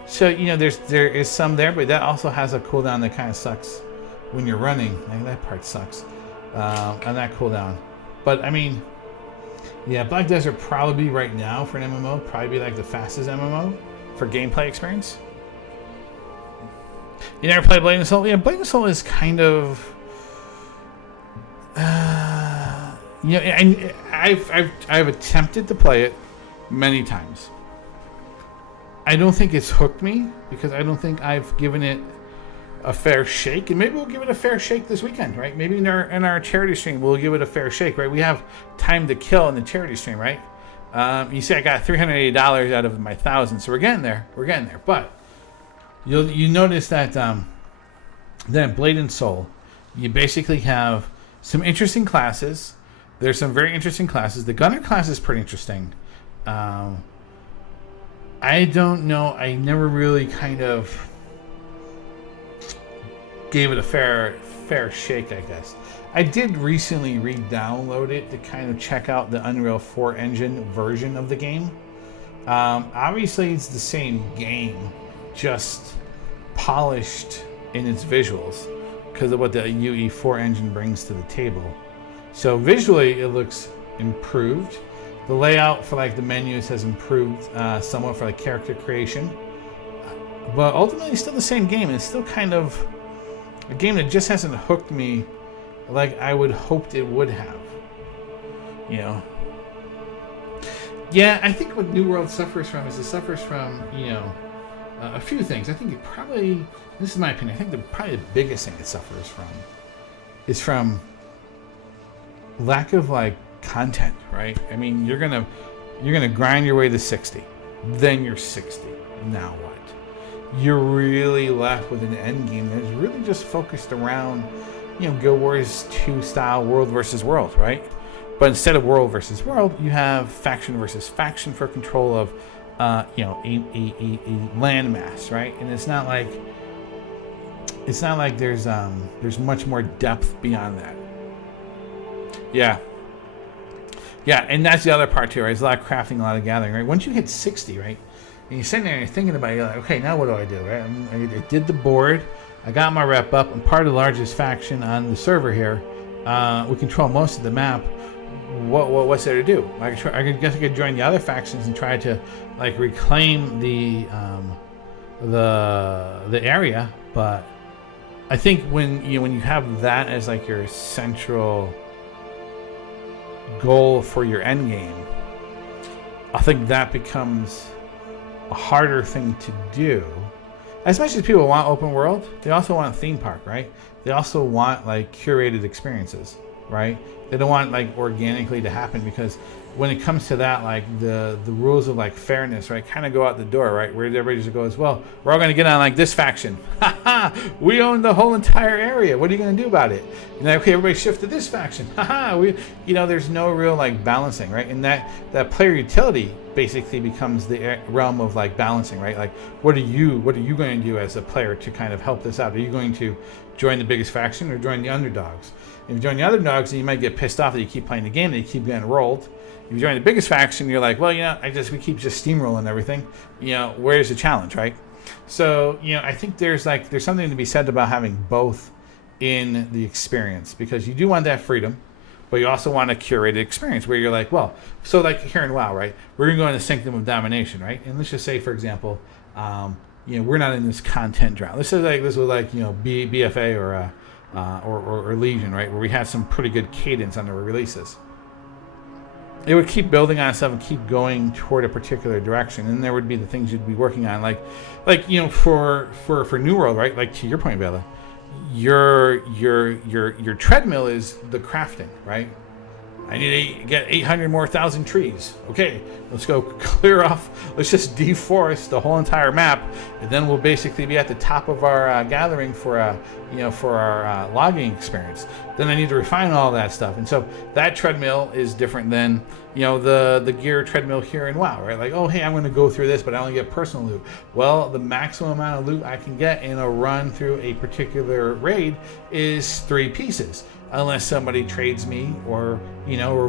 So there is some there, but that also has a cooldown that kind of sucks when you're running. That part sucks on that cooldown. But I mean. Yeah, Black Desert probably right now for an MMO probably be the fastest MMO for gameplay experience. You never played Blade and Soul? Yeah, Blade and Soul is kind of, and I've attempted to play it many times. I don't think it's hooked me because I don't think I've given it a fair shake, and maybe we'll give it a fair shake this weekend, right? Maybe in our charity stream we'll give it a fair shake, right? We have time to kill in the charity stream, right? You see, I got $380 out of my 1,000, so we're getting there. But you notice that then Blade and Soul, you basically have some interesting classes. There's some very interesting classes. The Gunner class is pretty interesting. I don't know. I never really kind of gave it a fair shake, I guess. I did recently re-download it to kind of check out the Unreal 4 engine version of the game. Obviously, it's the same game, just polished in its visuals because of what the UE4 engine brings to the table. So visually, it looks improved. The layout for the menus has improved somewhat for character creation. But ultimately, it's still the same game. It's still kind of a game that just hasn't hooked me like I would hoped it would have. Yeah, I think what New World suffers from is it suffers from, a few things. I think it probably, this is my opinion, I think probably the biggest thing it suffers from is from lack of content, right? I mean, you're gonna grind your way to 60, then you're 60. Now what? You're really left with an end game that's really just focused around, Guild Wars 2 style world versus world, right? But instead of world versus world, you have faction versus faction for control of, a landmass, right? And it's not like there's much more depth beyond that. Yeah, Yeah, and that's the other part too, right? There's a lot of crafting, a lot of gathering, right? Once you hit 60, right? And you're sitting there and you're thinking about it, you're like, okay, now what do I do, right? I did the board, I got my rep up, I'm part of the largest faction on the server here. We control most of the map. What's there to do? I guess I could join the other factions and try to like reclaim the area, but I think when you have that as like your central goal for your end game, I think that becomes a harder thing to do. As much as people want open world, they also want theme park, right? They also want like curated experiences, right? They don't want like organically to happen, because when it comes to that, like the rules of like fairness, right, kind of go out the door, right? Where everybody just goes, well, we're all going to get on like this faction. We own the whole entire area. What are you going to do about it? And then, okay, everybody shift to this faction. There's no real like balancing, right? And that player utility basically becomes the realm of like balancing, right? Like, what are you going to do as a player to kind of help this out? Are you going to join the biggest faction or join the underdogs? If you join the underdogs, then you might get pissed off that you keep playing the game, that you keep getting rolled. If you join the biggest faction, you're like, well, we keep just steamrolling everything. Where's the challenge, right? So, I think there's something to be said about having both in the experience, because you do want that freedom, but you also want a curated experience where you're like, well, so like here in WoW, right? We're going to go into Sanctum of Domination, right? And let's just say, for example, we're not in this content drought. This was like BFA or Legion, right? Where we had some pretty good cadence on the releases. It would keep building on itself and keep going toward a particular direction, and there would be the things you'd be working on, like for New World, right? Like to your point, Bella, your treadmill is the crafting, right? I need to get 800 more thousand trees. Okay, let's go clear off. Let's just deforest the whole entire map, and then we'll basically be at the top of our gathering for our logging experience. Then I need to refine all that stuff, and so that treadmill is different than the gear treadmill here in WoW, right? Like, oh hey, I'm going to go through this, but I only get personal loot. Well, the maximum amount of loot I can get in a run through a particular raid is 3 pieces. Unless somebody trades me, or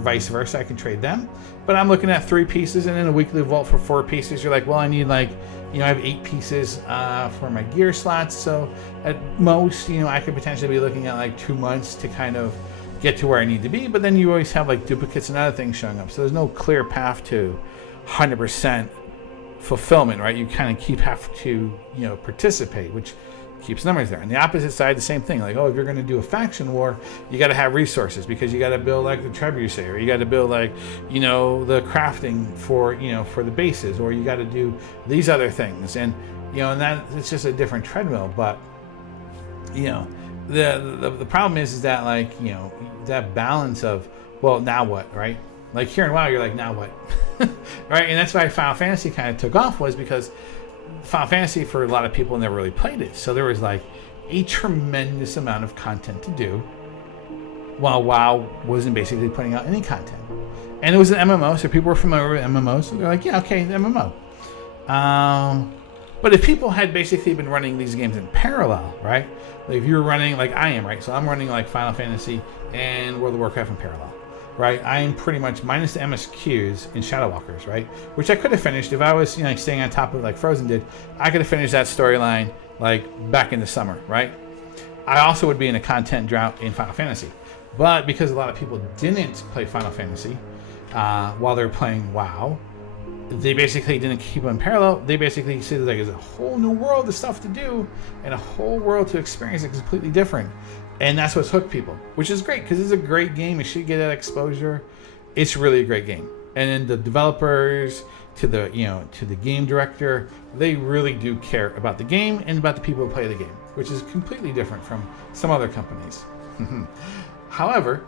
vice versa, I can trade them. But I'm looking at 3 pieces, and in a weekly vault for 4 pieces, you're like, well, I need I have 8 pieces for my gear slots. So at most, I could potentially be looking at like 2 months to kind of get to where I need to be. But then you always have like duplicates and other things showing up. So there's no clear path to 100% fulfillment, right? You kind of have to participate, which keeps numbers there. And the opposite side, the same thing. Like, oh, if you're going to do a faction war, you got to have resources, because you got to build like the trebuchet, or you got to build like the crafting for the bases, or you got to do these other things, and and that it's just a different treadmill. But the problem is that like that balance of, well, now what, right? Like here in WoW, you're like, now what? Right? And that's why Final Fantasy kind of took off, was because Final Fantasy, for a lot of people, never really played it. So there was like a tremendous amount of content to do, while WoW wasn't basically putting out any content. And it was an MMO, so people were familiar with MMOs. So they're like, yeah, okay, the MMO. But if people had basically been running these games in parallel, right? Like if you were running like I am, right? So I'm running like Final Fantasy and World of Warcraft in parallel, right? I am pretty much minus the MSQs in Shadow Walkers, right? Which I could have finished if I was, staying on top of like Frozen did. I could have finished that storyline like back in the summer, right? I also would be in a content drought in Final Fantasy. But because a lot of people didn't play Final Fantasy while they were playing WoW, they basically didn't keep them in parallel. They basically said like there's a whole new world of stuff to do and a whole world to experience that's completely different. And that's what's hooked people, which is great, because it's a great game. It should get that exposure. It's really a great game. And then the developers to the game director, they really do care about the game and about the people who play the game, which is completely different from some other companies. However,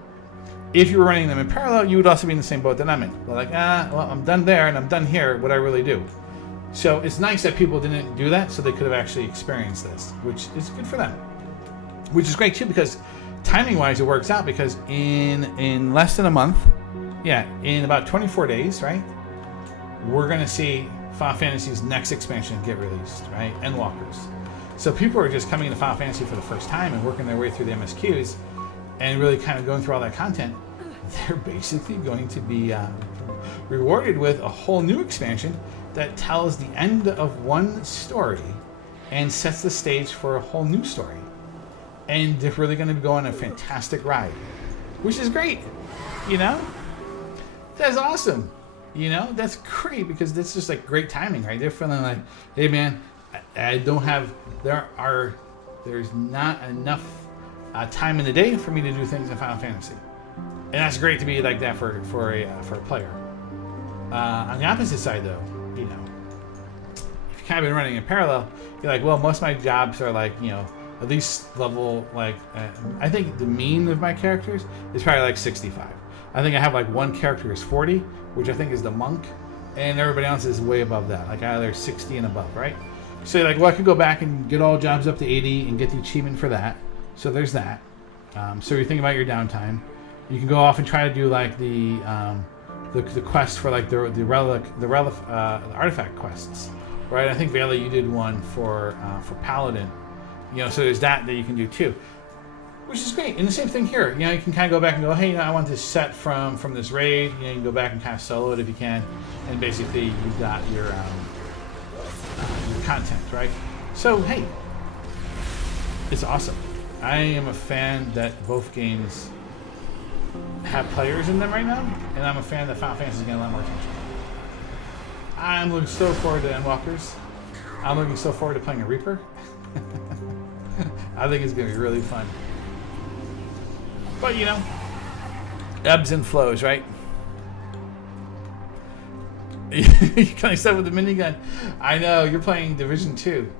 if you were running them in parallel, you would also be in the same boat that I'm in. They're like, well, I'm done there and I'm done here. What I really do. So it's nice that people didn't do that, so they could have actually experienced this, which is good for them. Which is great too, because timing-wise it works out, because in less than a month, in about 24 days, right, we're going to see Final Fantasy's next expansion get released, right, Endwalkers. So people are just coming into Final Fantasy for the first time and working their way through the MSQs and really kind of going through all that content. they're basically going to be rewarded with a whole new expansion that tells the end of one story and sets the stage for a whole new story. And they're really going to go on a fantastic ride, which is great. You know, that's awesome. You know, that's great because that's just like great timing, right? They're feeling like, hey man, I don't have, there's not enough time in the day for me to do things in Final Fantasy, and that's great to be like that for a player. On the opposite side, though, you know, if you've kind of been running in parallel, you're like, well, most of my jobs are like, you know, at least level like I think the mean of my characters is probably like 65. I think I have like one character is 40, which I think is the monk, and everybody else is way above that, like either 60 and above, right? So you're like, well, I could go back and get all jobs up to 80 and get the achievement for that. So there's that. So you're thinking about your downtime. You can go off and try to do like the quest for like the artifact quests, right? I think Vela, you did one for Paladin. You know, so there's that you can do too, which is great. And the same thing here. You know, you can kind of go back and go, hey, you know, I want this set from this raid. You know, you can go back and kind of solo it if you can, and basically you've got your content, right? So hey, it's awesome. I am a fan that both games have players in them right now, and I'm a fan that Final Fantasy is getting a lot more attention. I'm looking so forward to Endwalkers. I'm looking so forward to playing a Reaper. I think it's going to be really fun. But, you know, ebbs and flows, right? You kind of stuff with the minigun. I know, you're playing Division 2.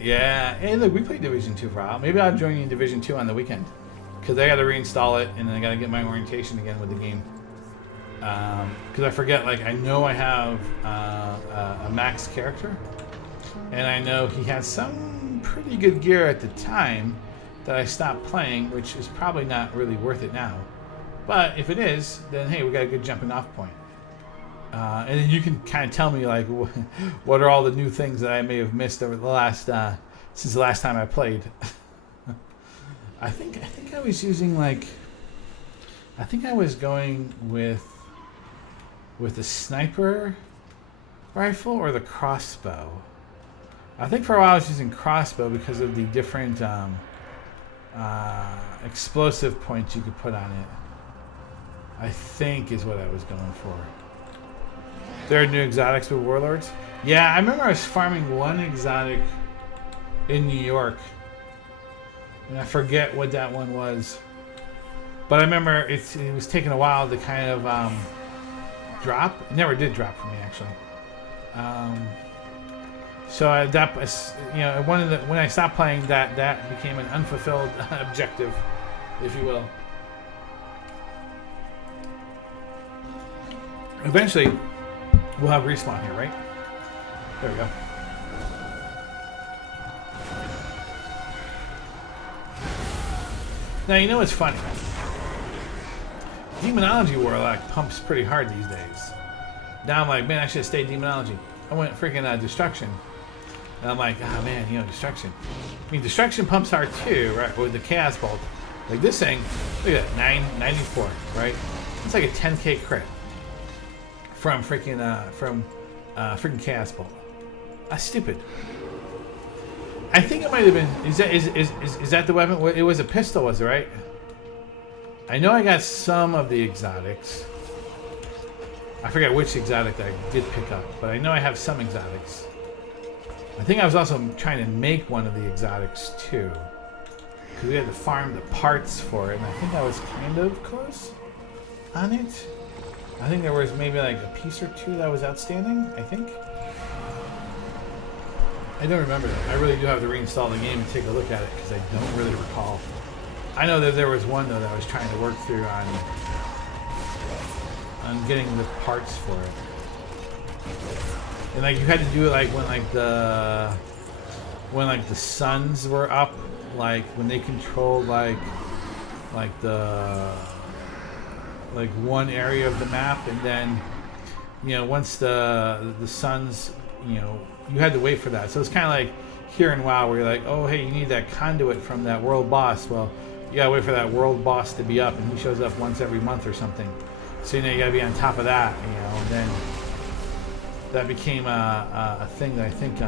Yeah. Hey, look, we played Division 2 for a while. Maybe I'll join you in Division 2 on the weekend. Because I got to reinstall it, and then I got to get my orientation again with the game. Because I forget, like, I know I have a max character. And I know he had some pretty good gear at the time that I stopped playing, which is probably not really worth it now. But if it is, then hey, we got a good jumping off point. And then you can kind of tell me like what are all the new things that I may have missed over the last since the last time I played. I think I was using like I think I was going with the sniper rifle or the crossbow. I think for a while I was using crossbow because of the different explosive points you could put on it. I think is what I was going for. There are new exotics with warlords. Yeah, I remember I was farming one exotic in New York, and I forget what that one was. But I remember it was taking a while to kind of drop. It never did drop for me actually. So that was, you know, when I stopped playing, that became an unfulfilled objective, if you will. Eventually, we'll have respawn here, right? There we go. Now you know what's funny? Demonology Warlock pumps pretty hard these days. Now I'm like, man, I should have stayed Demonology. I went freaking Destruction. And I'm like, oh man, you know, Destruction. I mean, Destruction pumps hard too, right? With the Chaos Bolt. Like this thing, look at that, 994, right? It's like a 10k crit from freaking Chaos Bolt. That's stupid. I think it might have been. Is that the weapon? It was a pistol, was it right? I know I got some of the exotics. I forget which exotic that I did pick up, but I know I have some exotics. I think I was also trying to make one of the exotics too, because we had to farm the parts for it, and I think I was kind of close on it. I think there was maybe like a piece or two that was outstanding, I think. I don't remember that. I really do have to reinstall the game and take a look at it because I don't really recall. I know that there was one though that I was trying to work through on getting the parts for it. And like you had to do it like when the suns were up, like when they controlled like one area of the map, and then you know once the suns, you know, you had to wait for that. So it's kind of like here in WoW where you're like, oh hey, you need that conduit from that world boss. Well, You gotta wait for that world boss to be up, and he shows up once every month or something. So you know you gotta be on top of that, you know. And then that became a thing that I think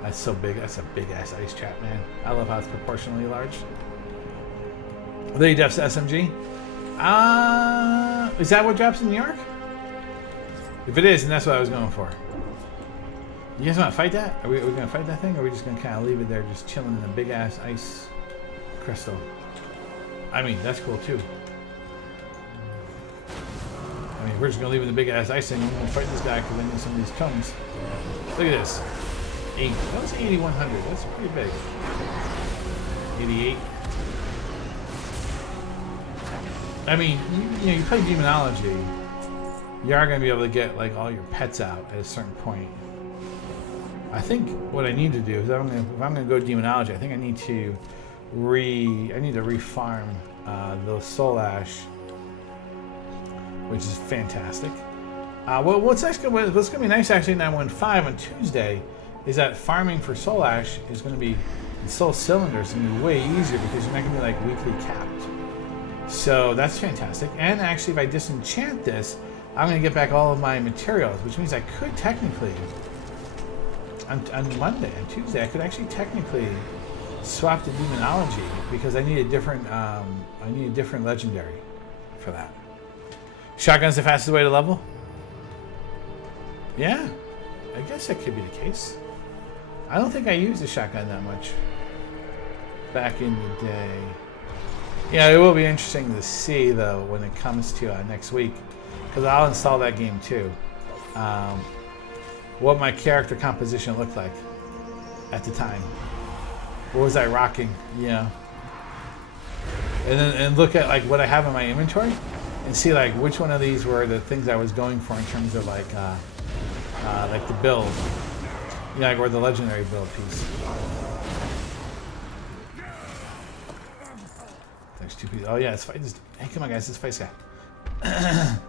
that's so big. That's a big ass ice trap, man. I love how it's proportionally large. Lady Death's SMG. Is that what drops in New York? If it is, then that's what I was going for. You guys want to fight that? Are we going to fight that thing? Or are we just going to kind of leave it there just chilling in a big ass ice crystal? I mean, that's cool too. I mean, we're just going to leave it in the big ass ice thing. We're going to fight this guy because I need some of these cones. Look at this. That was 8,100. That's pretty big. 88. I mean, you know, you play Demonology, you are going to be able to get like all your pets out at a certain point. I think what I need to do is if I'm going to go Demonology, I think I need to refarm those Soul Ash, which is fantastic. Well, what's going to be nice actually in 915 on Tuesday is that farming for Soul Ash is going to be Soul Cylinders going to be way easier because you're not going to be like weekly capped. So that's fantastic. And actually, if I disenchant this, I'm going to get back all of my materials, which means I could technically, on Monday, on Tuesday, I could actually technically swap to Demonology because I need a different legendary for that. Shotgun's the fastest way to level? Yeah, I guess that could be the case. I don't think I used the shotgun that much back in the day. Yeah, it will be interesting to see though when it comes to next week, because I'll install that game too. What my character composition looked like at the time. What was I rocking? You know, and look at like what I have in my inventory and see like which one of these were the things I was going for in terms of like the build. You know, like or the legendary build piece. There's two people. Oh yeah, let's fight this. Hey, come on guys, let's fight this guy.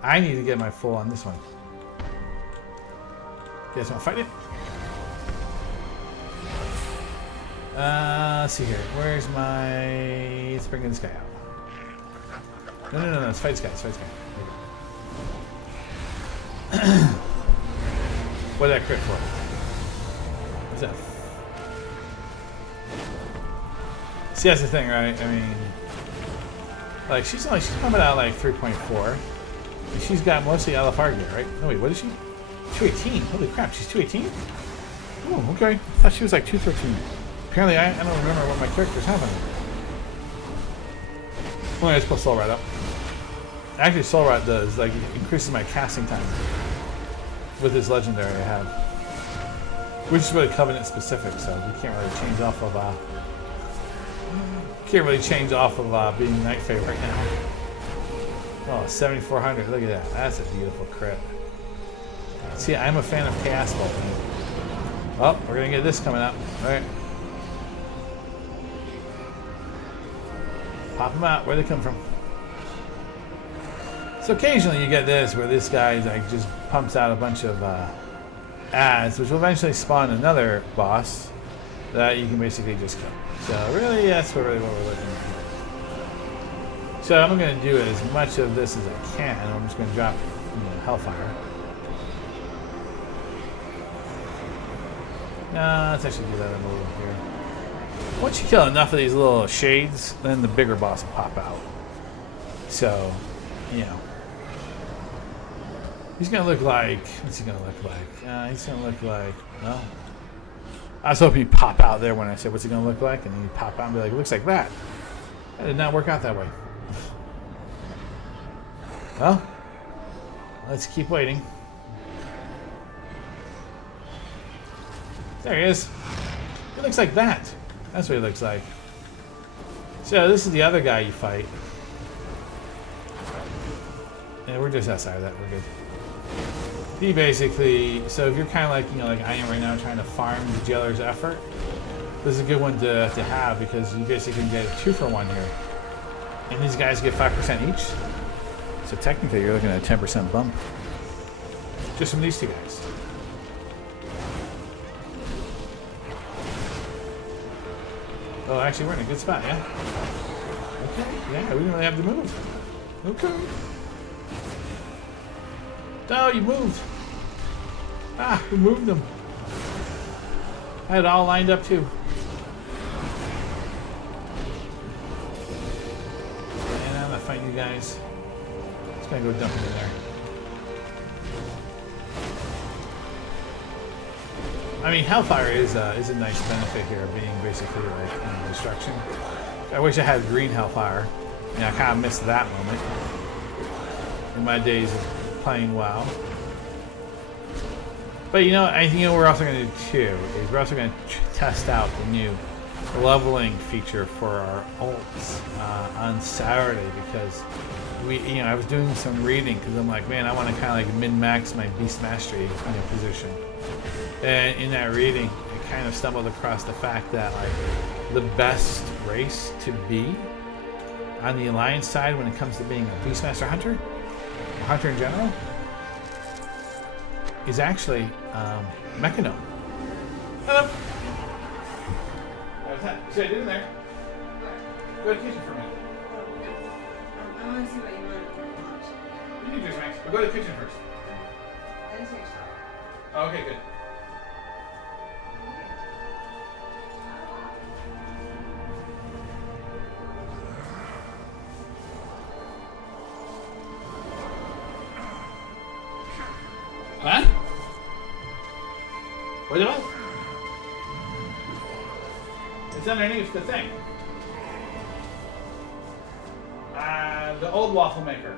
I need to get my full on this one. You guys want to fight it? Let's see here. Where's my... Let's bring this guy out. No. Let's fight this guy. What did that crit for? What's that? See, that's the thing, right? I mean... Like, she's coming out like 3.4. And she's got mostly LFR gear, right? No, wait, what is she? 218. Holy crap, she's 218? Oh, okay. I thought she was like 213. Apparently, I don't remember what my character's having. Well, I just put Soul Rod up. Actually, Soul Rod does, like, it increases my casting time with this legendary I have. Which is really Covenant specific, so we can't really change off of being Night Fae right now. Oh, 7,400. Look at that. That's a beautiful crit. See, I'm a fan of Chaos Bolt. Oh, we're going to get this coming up. All right. Pop them out. Where'd they come from? So occasionally you get this where this guy like just pumps out a bunch of ads, which will eventually spawn another boss that you can basically just kill. So really, that's really what we're looking at. So I'm going to do as much of this as I can. I'm just going to drop Hellfire. No, let's actually do that in a little here. Once you kill enough of these little shades, then the bigger boss will pop out. So, you know. He's going to look like... What's he going to look like? He's going to look like... Well... I was hoping he'd pop out there when I said, what's he going to look like? And he'd pop out and be like, it looks like that. That did not work out that way. Well, let's keep waiting. There he is. He looks like that. That's what he looks like. So this is the other guy you fight. And we're just outside of that. We're good. He basically, so if you're kind of like, like I am right now trying to farm the Jailer's Effort, this is a good one to have because you basically can get a 2-for-1 here. And these guys get 5% each. So technically you're looking at a 10% bump. Just from these two guys. Oh, actually, we're in a good spot, yeah? Okay, yeah, we don't really have to move. Okay. Oh, you moved. Ah, we moved them. I had it all lined up, too. And I'm gonna fight you guys. Just gonna go dump it in there. I mean, Hellfire is a nice benefit here, being basically like destruction. I wish I had green Hellfire. You know, I kind of missed that moment in my days of playing WoW. But you know, I think we're also going to do too is we're also going to test out the new leveling feature for our ults on Saturday, because I was doing some reading because I'm like, man, I want to kind of like min-max my Beast Mastery kind of position. And in that reading, I kind of stumbled across the fact that like the best race to be on the Alliance side when it comes to being a Beastmaster Hunter, or Hunter in general, is actually Mechanome. Hello. What's that? See what I did in there? Go to the kitchen for a minute. I want to see what you want. You can do this, Max. But go to the kitchen first. I just take a shower. Oh, okay, good. Huh? What do I? It's underneath the thing. The old waffle maker.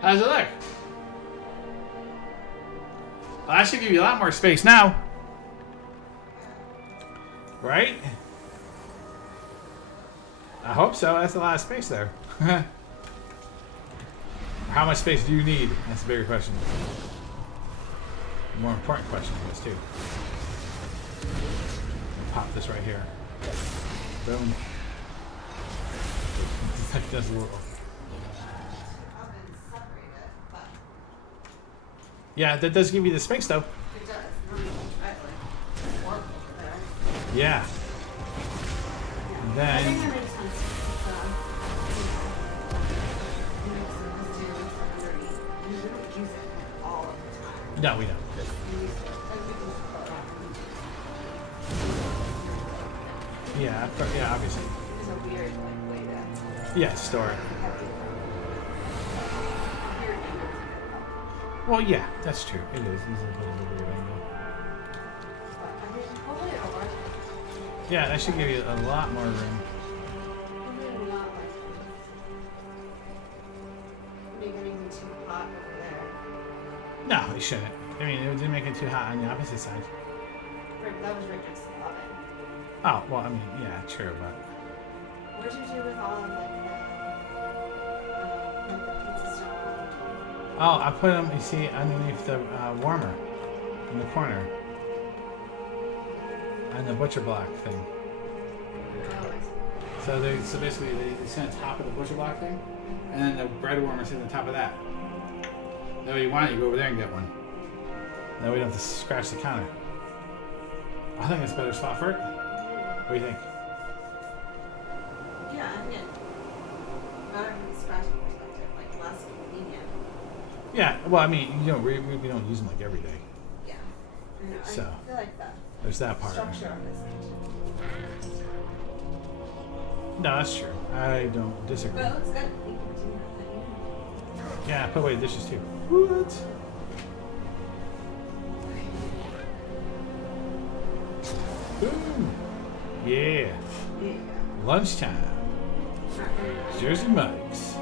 How's it look? Well, that should give you a lot more space now. Right? I hope so. That's a lot of space there. How much space do you need? That's a bigger question. A more important question, I guess, too. Pop this right here. Boom. That does a little. Yeah, that does give you the space, though. It does. I like there. Yeah. And then. I think that makes sense. You don't use it all of the time. No, we don't. Yeah, yeah, obviously. It's a weird way to. Yeah, store it. Well, yeah, that's true. It is. It's a bit of a weird angle. Yeah, that should give you a lot more room. No, it shouldn't. I mean, it didn't make it too hot on the opposite side. That was right next to the oven. Oh, well, I mean, yeah, true, but... What did you do with all of the pizza stuff? Oh, I put them, you see, underneath the warmer in the corner. On the butcher block thing. So basically they sit on top of the butcher block thing, and then the bread warmer sits on top of that. That way you want it, you go over there and get one. That way you don't have to scratch the counter. I think it's a better spot for it. What do you think? Yeah, I think better from the scratching perspective, like less convenient. Yeah, well, I mean, we don't use them like every day. Yeah. I know. So, I feel like that. There's that part. Structure of this. No, that's true. I don't disagree. But it looks good. You can continue with it. Yeah, put away the dishes too. What? Boom. Yeah. Yeah. Lunchtime. Jersey Mike's.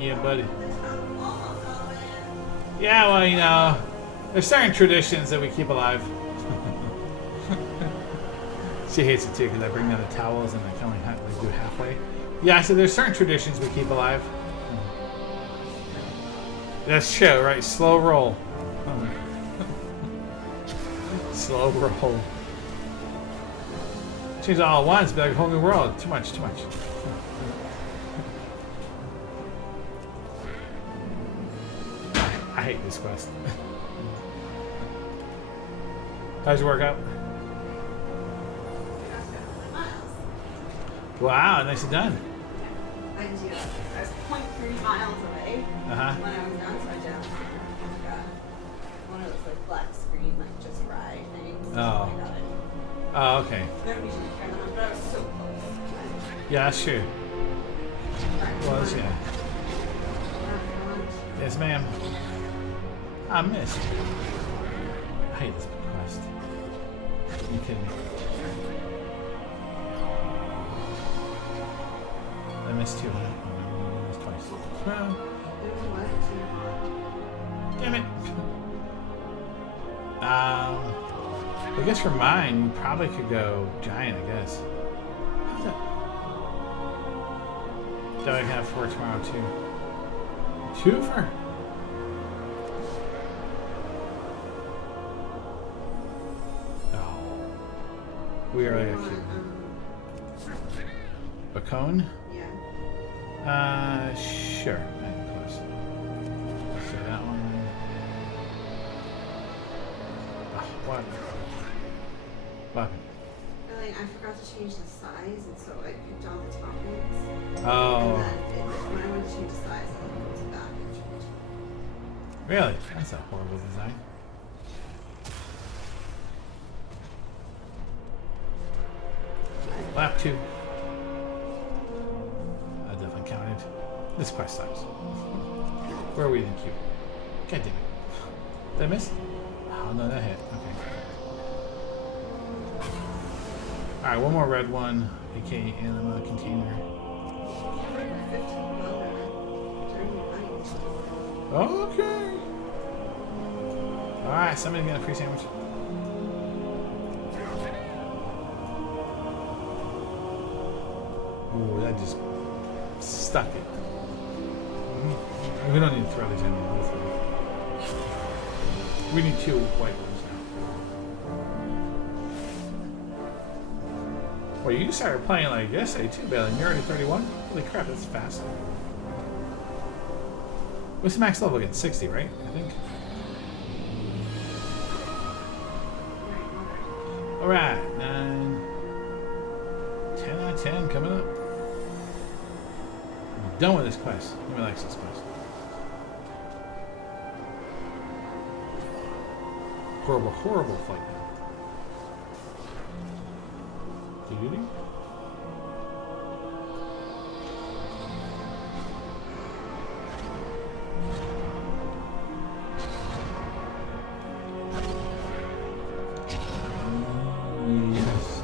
Yeah, buddy. Yeah, well, you know, there's certain traditions that we keep alive. She hates it too because I bring down the towels and I can only like do halfway. Yeah, so there's certain traditions we keep alive. That's true, right? Slow roll. Slow roll. Change it all at once, be like a whole new world. Too much, too much. hate this quest. How's your workout? Wow, nicely done. I do. I was 0.3 miles away Uh-huh. when I was done, so I just one of those like black screen, like just ride things. Oh. So I got it. Oh, okay. Nobody should care that much, but I was so close. Yeah, that's true. Was, yeah. Yes, ma'am. I missed. I hate this quest. You kidding me? I missed two, huh? Oh, I missed twice. Well, damn it. I guess for mine, you probably could go giant, I guess. How's that? That I can have for tomorrow, too. Two for? Oh. We are like a cute. A cone? Yeah. Sure. I'm close. So that one. Oh, what? What? Like, I forgot to change the size, and so I picked all the toppings. Oh. And then when I went to change the size, it goes back and changed. Really? That's a horrible design. Lap 2. I definitely counted. This quest sucks. Where are we in queue? God damn it. Did I miss? Oh no, that hit. Okay. Alright, one more red one, aka anima container. 15 during the night. Okay. Alright, somebody's got a free sandwich. Ooh, that just stuck it. We don't need to throw these in. We need 2 white ones now. Well, you started playing like yesterday too, Bailey, and you're already 31? Holy crap, that's fast. What's the max level again? 60, right? I think. Alright, 9. 10 out of 10 coming up. I'm done with this quest. Nobody likes this quest. Horrible, horrible fight now. Doo-doo-doo. Yes.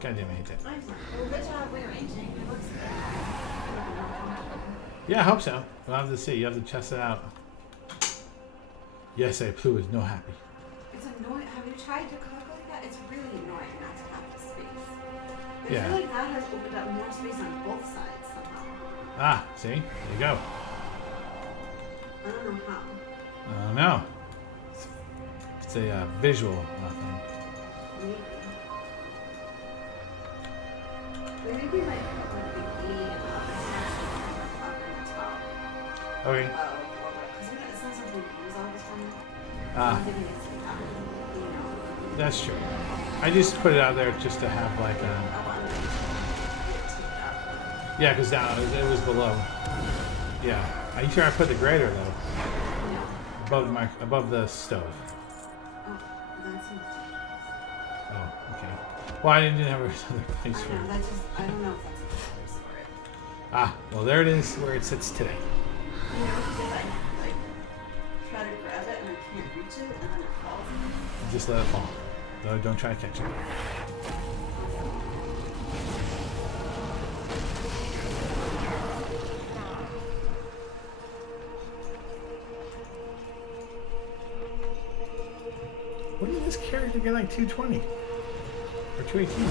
God damn, I hate that. I'm sorry. Well, good job rearranging. It looks good. Yeah, I hope so. We'll have to see. You have to test it out. Yes, Plu is no happy. It's annoying. Have you tried to cook like that? It's really annoying not to have the space. I Yeah. feel like that has opened up more space on both sides somehow. Ah, see? There you go. I don't know how. I don't know. It's a visual thing. Maybe. Maybe we might put like the E and the top Okay. because it's not something we use all the time. Ah, I'm thinking it's you know. that's true. I just put it out there just to have like a... I want to get it taped up. Yeah, because down it was below. Yeah. Are you sure I put the grater though? Above the stove. Oh, that's not. Oh, okay. Well, I didn't have another place I for know, it. that's just, I don't know if that's a good place for it. Ah, well there it is where it sits today. You know, because if I like try to grab it and I can't reach it and then it falls. Just let it fall. No, don't try to catch it. What did this character get like 220? Or 218?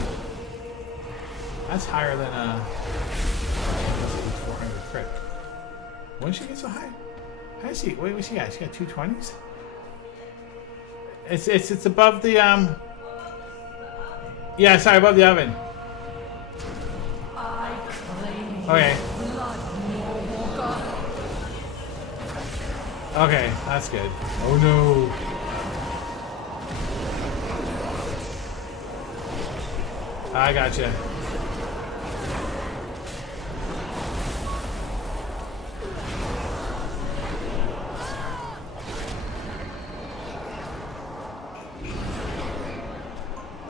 That's higher than 400 crit. When did she get so high? How is she? Wait, what's she got? She got 220s? It's above the yeah, sorry, above the oven. I claim Okay. blood, Warwalker. Okay, that's good. Oh no. I gotcha.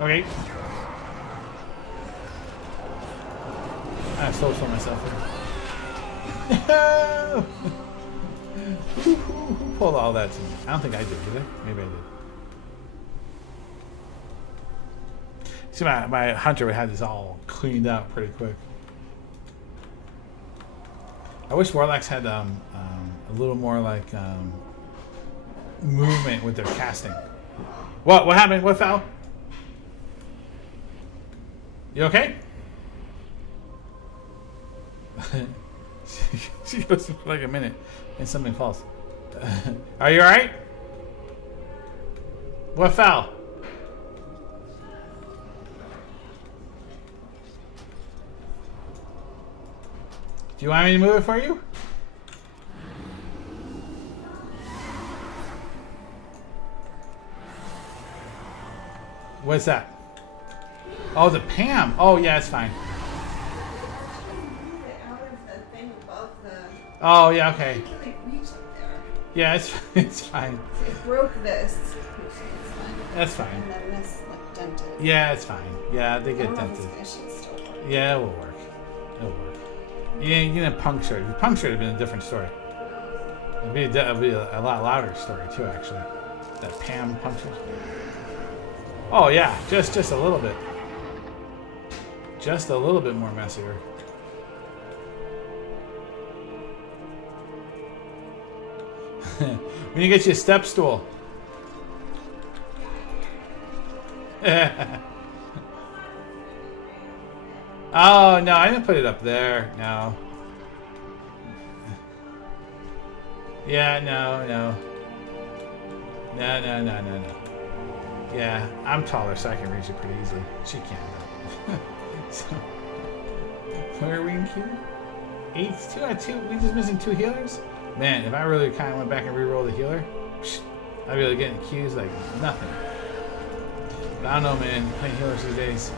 Okay. I stole myself here. No! Who pulled all that to me? I don't think I did I? Maybe I did. See, my hunter had this all cleaned out pretty quick. I wish warlocks had a little more like movement with their casting. What happened? What fell? You okay? She goes for like a minute and something falls. Are you alright? What fell? Do you want me to move it for you? What's that? Oh, the Pam. Oh, yeah, it's fine. Oh, yeah, okay. Yeah, it's fine. So it broke this. That's fine. And then this like dented. Yeah, it's fine. Yeah, they get I don't know if dented. it's finished, it's still working. Yeah, it will work. It'll work. Yeah, you're gonna puncture it. If you puncture it, it'd been a different story. It'd be a lot louder story too, actually. That Pam punctures. Oh yeah, just a little bit. Just a little bit more messier. We need to get you a step stool. Oh, no, I didn't put it up there. No. Yeah, no. No. Yeah, I'm taller, so I can reach it pretty easily. She can't, though. So, where are we in queue? 8, 2 out of 2. We just missing 2 healers? Man, if I really kind of went back and re-rolled the healer, I'd be able to get in queues like nothing. But I don't know, man. Playing healers these days.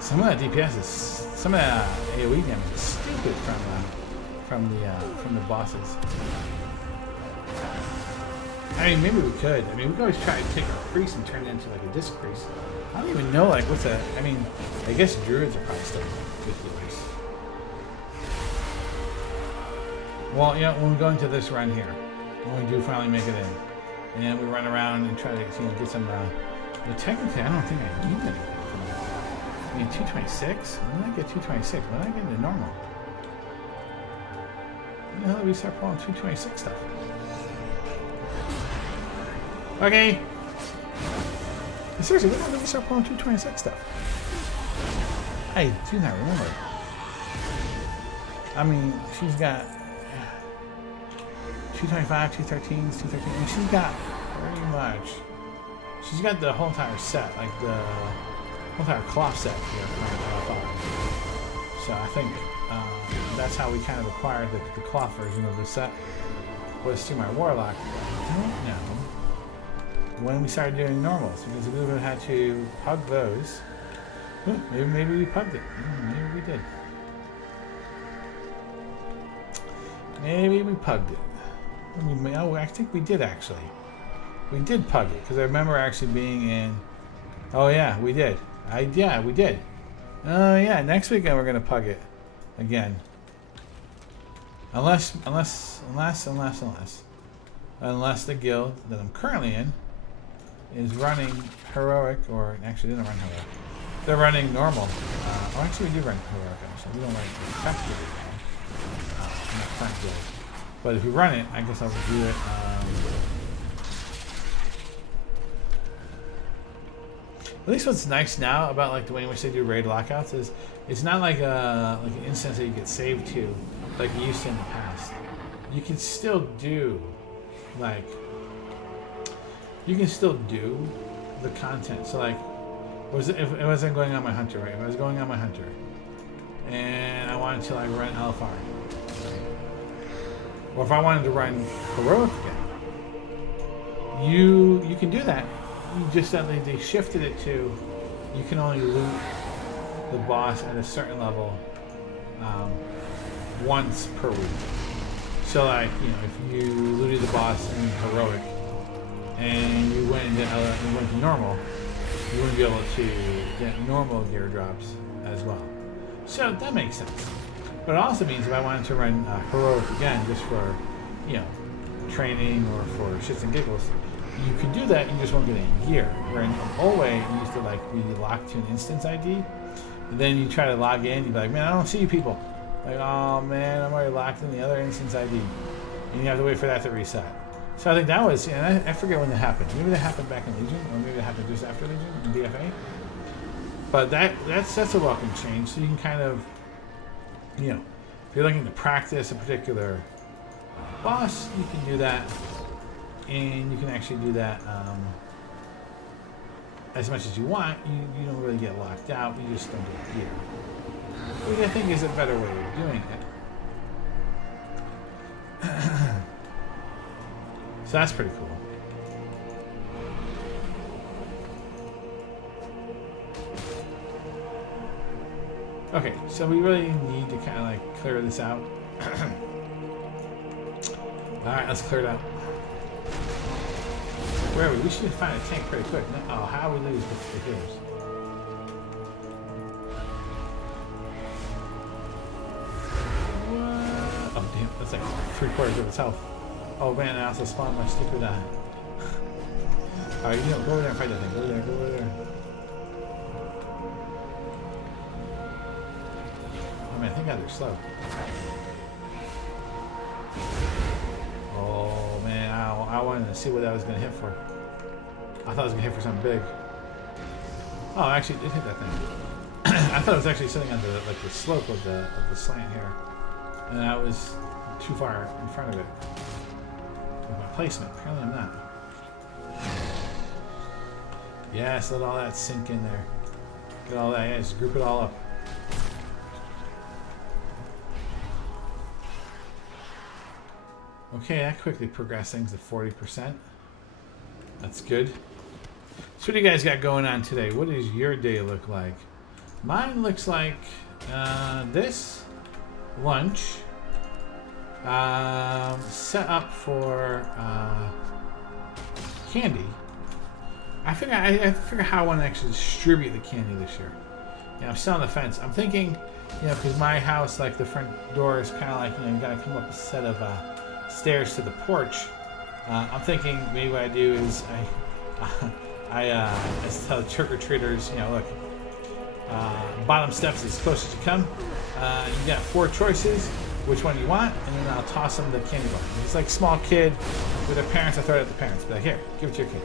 Some of that DPS is, some of that AoE damage is stupid from the bosses. I mean, maybe we could. I mean, we could always try to take a priest and turn it into like a disc priest. I don't even know like what's that. I mean, I guess druids are probably still good healers. Well, you know, when we go into this run here, when we do finally make it in, and we run around and try to get some. Well, technically, I don't think I need anything. I mean, 226? When did I get 226? When did I get into normal? When the hell did we start pulling 226 stuff? Okay. Seriously, when did we start pulling 226 stuff? I do not remember. I mean, she's got 225, 213s, 213. I mean, she's got pretty much. She's got the whole entire set, like the whole entire cloth set here. So I think that's how we kind of acquired the cloth version of the set, was through my warlock. I don't know when we started doing normals, because we would have had to pug those. Maybe we pugged it. Maybe we did. Maybe we pugged it. Oh, I think we did actually. We did pug it, because I remember actually being in. Oh yeah, we did. Yeah, we did. Oh yeah, next weekend we're gonna pug it again. Unless the guild that I'm currently in is running heroic, or actually they don't run heroic. They're running normal. Oh, actually we do run heroic. Actually, we don't run effective now. Not current guild. But if we run it, I guess I'll review it. At least what's nice now about like the way in which they do raid lockouts is it's not like an instance that you get saved to like you used to in the past. You can still do like the content. So like if it wasn't going on my hunter, right? If I was going on my hunter and I wanted to like run LFR, or if I wanted to run heroic again, you can do that. You just they shifted it to you can only loot the boss at a certain level once per week. So like, you know, if you looted the boss in heroic and you went to normal, you wouldn't be able to get normal gear drops as well. So that makes sense. But it also means if I wanted to run heroic again, just for, you know, training or for shits and giggles, you could do that. You just won't get any gear. Where in old way, you used to like be locked to an instance ID. And then you try to log in, you'd be like, man, I don't see you people. Like, oh man, I'm already locked in the other instance ID. And you have to wait for that to reset. So I think that was, and I forget when that happened. Maybe that happened back in Legion, or maybe that happened just after Legion in DFA. But that's a welcome change. So you can kind of, you know, if you're looking to practice a particular boss, you can do that. And you can actually do that as much as you want. You don't really get locked out. You just don't get gear. Which I think is a better way of doing it. So that's pretty cool. Okay, so we really need to kind of like clear this out. Alright, let's clear it out. Where are we? We should find a tank pretty quick. Oh, how we lose with the healers. What? Oh, damn. That's like 3/4 of its health. Oh, man, I also spawned my stupid eye. Alright, you know, go over there and fight that thing. Go over there, go over there. Oh, man, thank God they're slow. Oh, man, I wanted to see what I was going to hit for. I thought I was going to hit for something big. Oh, actually, it did hit that thing. I thought it was actually sitting on the the slope of the slant here, and I was too far in front of it with my placement. Apparently, I'm not. Yes, let all that sink in there. Get all that. Yeah, just group it all up. Okay, that quickly progressed things to 40%. That's good. So what do you guys got going on today? What does your day look like? Mine looks like this lunch set up for candy. I figure how I want to actually distribute the candy this year. Yeah, I'm still on the fence. I'm thinking, you know, because my house, like the front door is kind of like, you know, you got to come up a set of stairs to the porch. I'm thinking maybe what I do is I tell trick-or-treaters, you know, look, bottom steps as close as you come. You got 4 choices, which one you want, and then I'll toss them the candy bar. It's like small kid with their parents. I throw it at the parents. Be like, here, give it to your kid.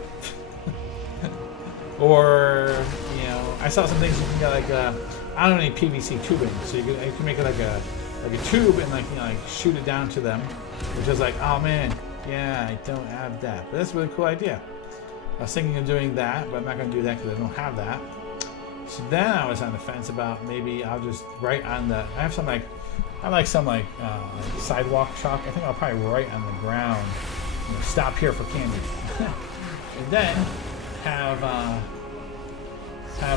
Or, you know, I saw some things you can get like I don't need PVC tubing, so you can make it like a tube and like, you know, like shoot it down to them, which is like, oh man, yeah, I don't have that, but that's a really cool idea. I was thinking of doing that, but I'm not going to do that because I don't have that. So then I was on the fence about maybe I'll just write on the. I have some like, I like some like sidewalk chalk. I think I'll probably write on the ground, you know, stop here for candy, and then have the. I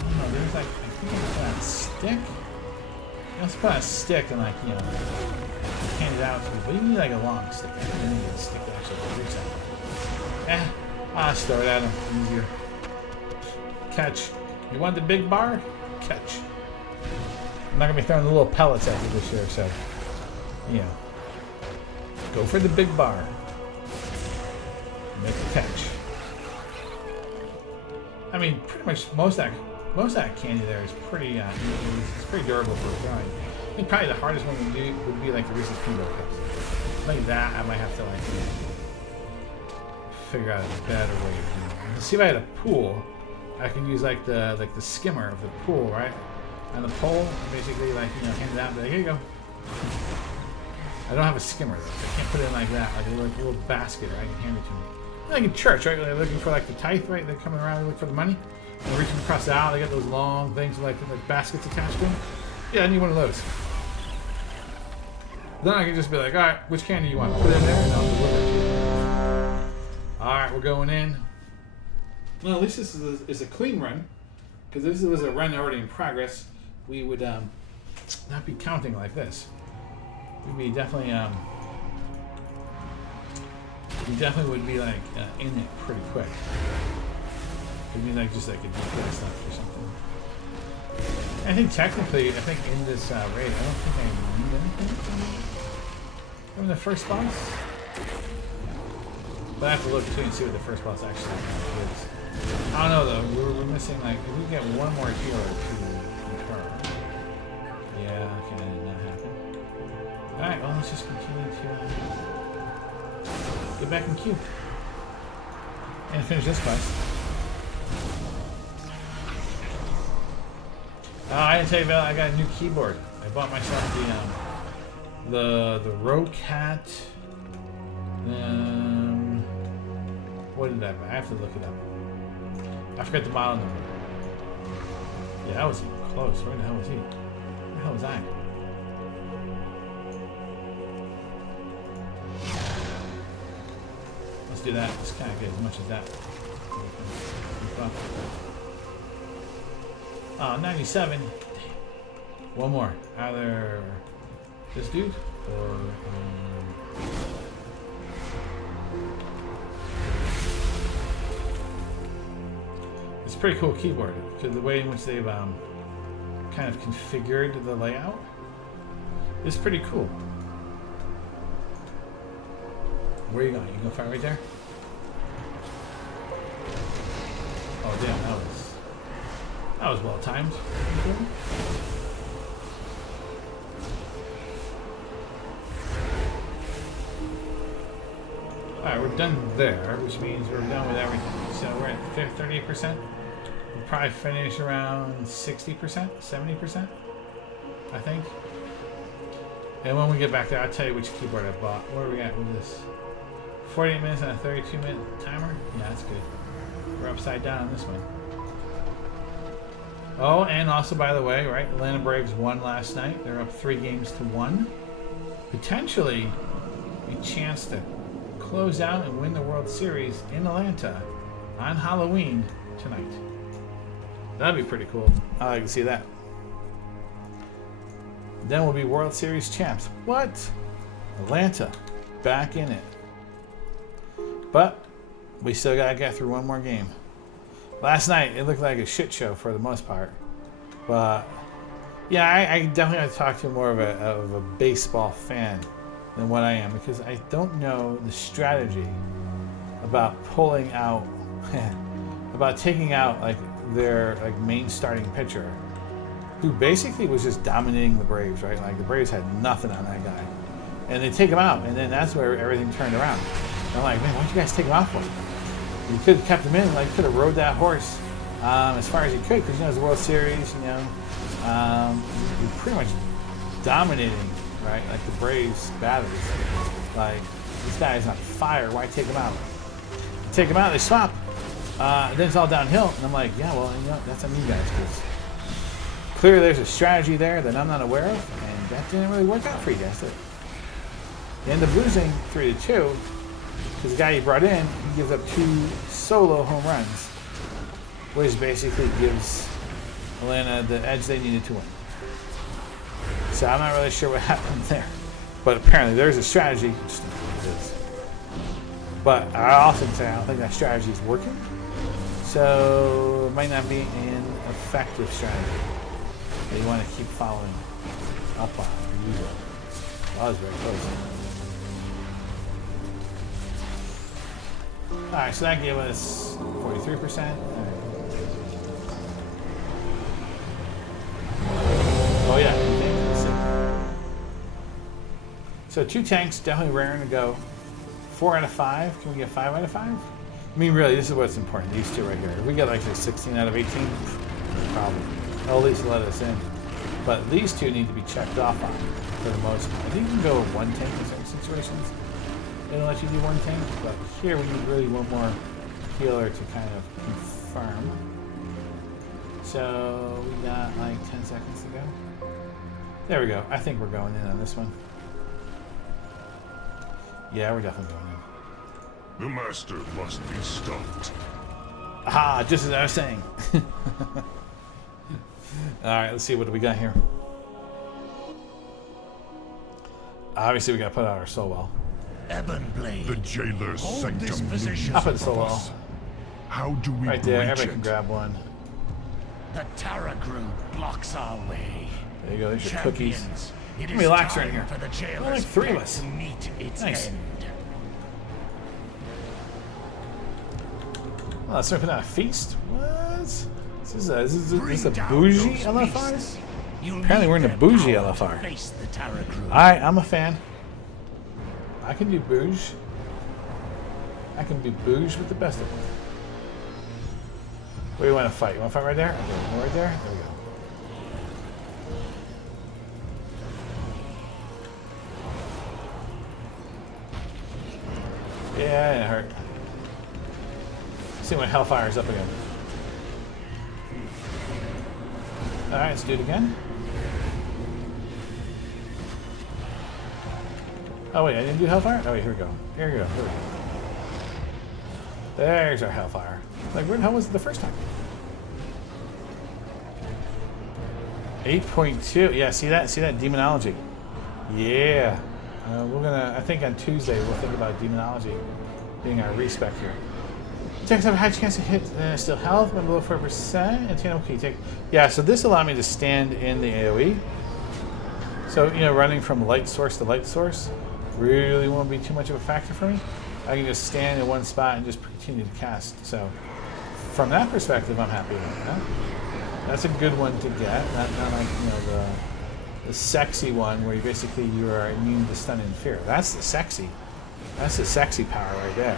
don't know. There's like, I think I'm put on a stick. Let's put on a stick and like, you know, hand it out to people. You need like a long stick. I think you need a stick that actually reaches out. I'll just throw it at them. Easier. Catch. You want the big bar? Catch. I'm not gonna be throwing the little pellets at you this year, so you know, go for the big bar. Make the catch. I mean, pretty much most of that candy there is pretty, it's pretty durable for throwing. I think probably the hardest one to do would be like the Reese's Peanut Butter Cups. Like that, I might have to like, you know, figure out a better way of doing it. See, if I had a pool, I can use like the skimmer of the pool, right? On the pole, basically like, you know, hand it out, but like, here you go. I don't have a skimmer though. I can't put it in like that, like a little basket, right? I can hand it to me. Like in church, right? They're looking for like the tithe, right? They're coming around to look for the money. And they're reaching across the aisle, they got those long things with like baskets attached to them. Yeah, I need one of those. Then I can just be like, all right, which candy you want? Put it in there and I'll deliver it to you. Alright, we're going in. Well, at least this is a clean run. Because if this was a run already in progress, we would not be counting like this. We'd be definitely, we definitely would be like in it pretty quick. It'd be like just like a DPS stuff or something. I think technically, in this raid, I don't think I need anything from the first boss. But I have to look too and see what the first boss actually is. I don't know though. We're missing like if we get one more healer to concur. Yeah, okay, that did not happen. All right, well let's just continue to get back in queue and finish this quest. I didn't tell you about. I got a new keyboard. I bought myself the Rocat. What did I buy? I have to look it up. I forgot the model number. Yeah, that was close. Where the hell was he? Where the hell was I? Let's do that. Let's kind of get as much as that. 97. One more. Either this dude or. It's a pretty cool keyboard because the way in which they've kind of configured the layout is pretty cool. Where are you going? You gonna find right there? Oh damn, that was well timed. Alright, we're done there, which means we're done with everything. So we're at 38%. We'll probably finish around 60%, 70%, I think. And when we get back there, I'll tell you which keyboard I bought. What are we at with this? 48 minutes and a 32-minute timer? Yeah, that's good. We're upside down on this one. Oh, and also, by the way, right, Atlanta Braves won last night. They're up 3-1. Potentially a chance to close out and win the World Series in Atlanta on Halloween tonight. That'd be pretty cool. I like to see that. Then we'll be World Series champs. What? Atlanta, back in it. But we still gotta get through one more game. Last night it looked like a shit show for the most part, but yeah, I definitely have to talk to more of a baseball fan than what I am, because I don't know the strategy about pulling out, about taking out like their like main starting pitcher, who basically was just dominating the Braves, right? Like the Braves had nothing on that guy, and they take him out, and then that's where everything turned around. And I'm like, man, why'd you guys take him out for? You could have kept him in, like could have rode that horse as far as you could, because you know it's the World Series, you know, you're pretty much dominating, right? Like the Braves batters, like this guy is on fire. Why take him out? Take him out, they swap. Then it's all downhill, and I'm like, yeah, well, you know, that's on you guys, because clearly there's a strategy there that I'm not aware of, and that didn't really work out for you guys, did it? You end up losing 3-2. Because the guy you brought in, he gives up 2 solo home runs, which basically gives Atlanta the edge they needed to win. So I'm not really sure what happened there. But apparently there's a strategy. Just don't know what it is. But I also say I don't think that strategy is working. So it might not be an effective strategy that you want to keep following up on. Usually. Well, that was very close. Alright, so that gave us 43%. Oh yeah, so 2 tanks, definitely raring to go. 4 out of 5. Can we get 5 out of 5? I mean, really, this is what's important. These 2 right here. If we get like 16 out of 18, problem. They'll at least let us in. But these 2 need to be checked off on for the most part. I think you can go with 1 tank in certain situations. It'll let you do 1 tank, but here we need really one more healer to kind of confirm. So we got like 10 seconds to go. There we go. I think we're going in on this one. Yeah, we're definitely going in. The master must be stopped. Aha, just as I was saying. Alright, let's see what do we got here. Obviously we gotta put out our soul well. Ebonblade. The jailer's Hold sanctum this position. I'll put looms the soul above well. us. How do we Right there, breach everybody can it? grab one. The Taragru blocks our way. There you go, there's your cookies. Champions, it Let is me relax right time here. for the Only jailer's like 3 of fate us. to meet its Nice. end. Oh, let's open out a feast. What? Is this Bring a down bougie those LFR? beasts. You'll Apparently need we're in a their bougie power to LFR. face the Taragru. Alright, I'm a fan. I can do bouge. I can be bouge with the best of them. Where do you want to fight? You want to fight right there? Okay, right there? There we go. Yeah, it hurt. See when Hellfire's up again. Alright, let's do it again. Oh wait, I didn't do Hellfire? Oh wait, here we go. Here we go. Here we go. There's our Hellfire. Like, where the hell was it the first time? 8.2. Yeah, see that? See that? Demonology. Yeah. We're gonna, I think on Tuesday, we'll think about Demonology being our respec here. Takes up a high chance to hit still health when below 4%. And okay, take. Yeah, so this allowed me to stand in the AoE. So, you know, running from light source to light source really won't be too much of a factor for me. I can just stand in one spot and just continue to cast. So, from that perspective, I'm happy with that. That's a good one to get. Not like, you know, the sexy one where you are immune to stun and fear. That's the sexy power right there.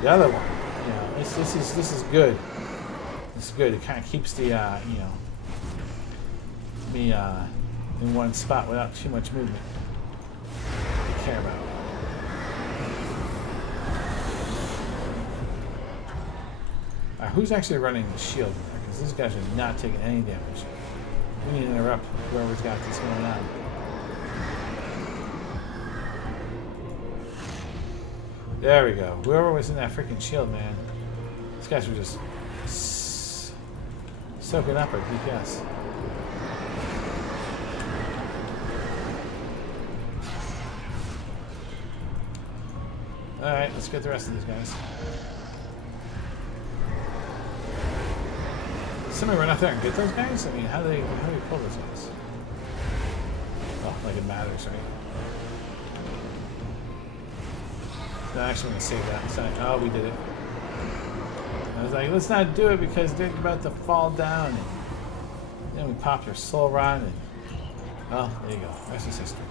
The other one, you know, this is good. This is good. It kind of keeps the you know, me in one spot without too much movement to care about. Who's actually running the shield? Because these guys are not taking any damage. We need to interrupt whoever's got this going on. There we go. Whoever was in that freaking shield, man. These guys were just soaking up our DPS. Alright, let's get the rest of these guys. Somebody run out there and get those guys? I mean, how do we pull those guys? Well, like it matters, right? No, actually, I'm going to save that. So, oh, we did it. I was like, let's not do it because they're about to fall down. And then we pop their soul rod and... Oh, there you go. That's just history.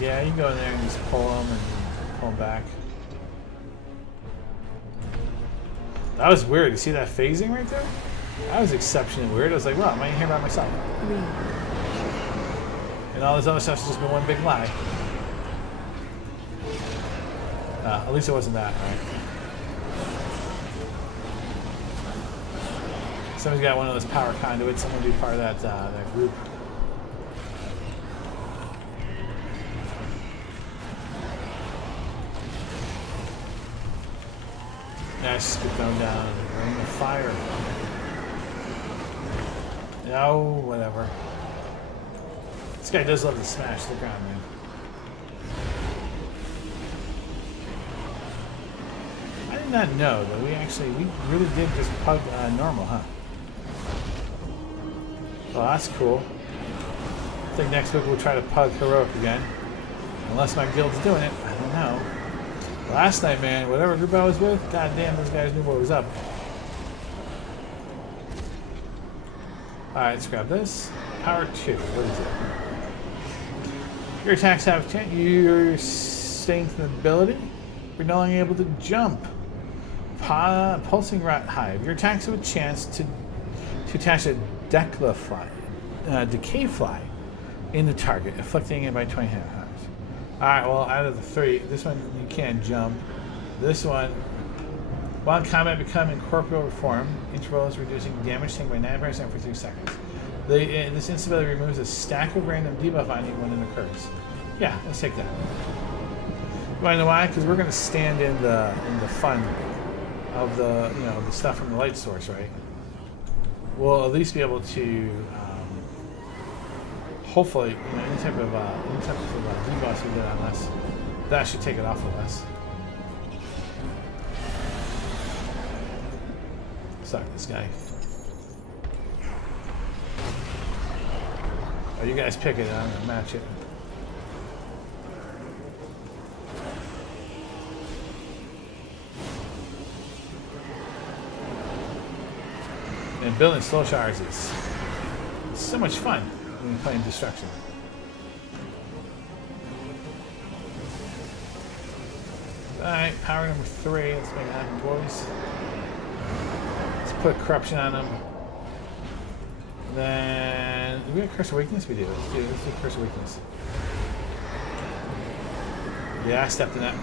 Yeah, you can go in there and just pull them and pull them back. That was weird. You see that phasing right there? That was exceptionally weird. I was like, well, am I in here by myself? And all this other stuff's just been one big lie. At least it wasn't that, right? Somebody's got one of those power conduits. Someone be part of that group. Nice, get them down. Ring of fire. No, whatever. This guy does love to smash the ground, man. I did not know that we really did just pug normal, huh? Well, that's cool. I think next week we'll try to pug heroic again. Unless my guild's doing it. I don't know. Last night, man, whatever group I was with, goddamn, those guys knew what was up. Alright, let's grab this. Power 2. What is it? Your attacks have your strength and ability. You're no longer able to jump. Pulsing Rat Hive. Your attacks have a chance to attach a decay fly in the target, afflicting it by 20 hit. Alright, well, out of the 3, this one you can't jump. This one, while in combat, become incorporeal form. Interval is reducing damage taken by 9% for 3 seconds. This instability removes a stack of random debuff on you when it occurs. Yeah, let's take that. You wanna know why? Because we're gonna stand in the fun of the the stuff from the light source, right? We'll at least be able to hopefully any type of debuffs we get on us, that should take it off of us. Sorry, this guy. Oh, you guys pick it. I'm gonna match it. And building slow showers is so much fun when you're playing destruction. Alright, power number 3. Let's make it happen, boys. Let's put corruption on them. Then, do we have curse of weakness? We do. Let's do curse of weakness. Yeah, I stepped in that.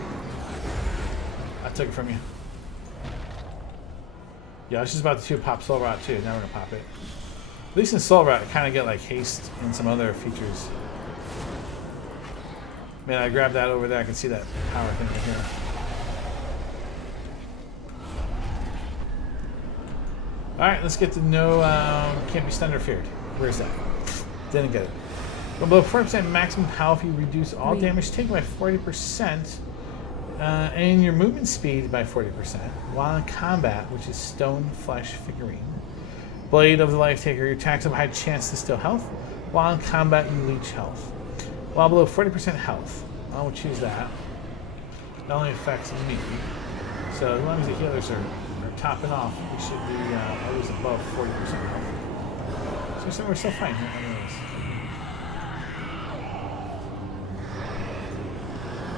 I took it from you. Yeah, I was just about to pop Soul Rot too. Now we're gonna pop it. At least in Soul Rot, I kind of get like haste and some other features. Man, I grabbed that over there. I can see that power thing right here. Alright, let's get to know can't be stunned or feared. Where's that? Didn't get it. When below 40% maximum health, you reduce all damage taken by 40%. And your movement speed by 40%. While in combat, which is Stone Flesh Figurine. Blade of the Life Taker, your attacks have a high chance to steal health. While in combat, you leech health. While below 40% health, I will choose that. It only affects me. So as long as the healers are topping off, we should be always above 40% health. So we're still fine here. Anyways.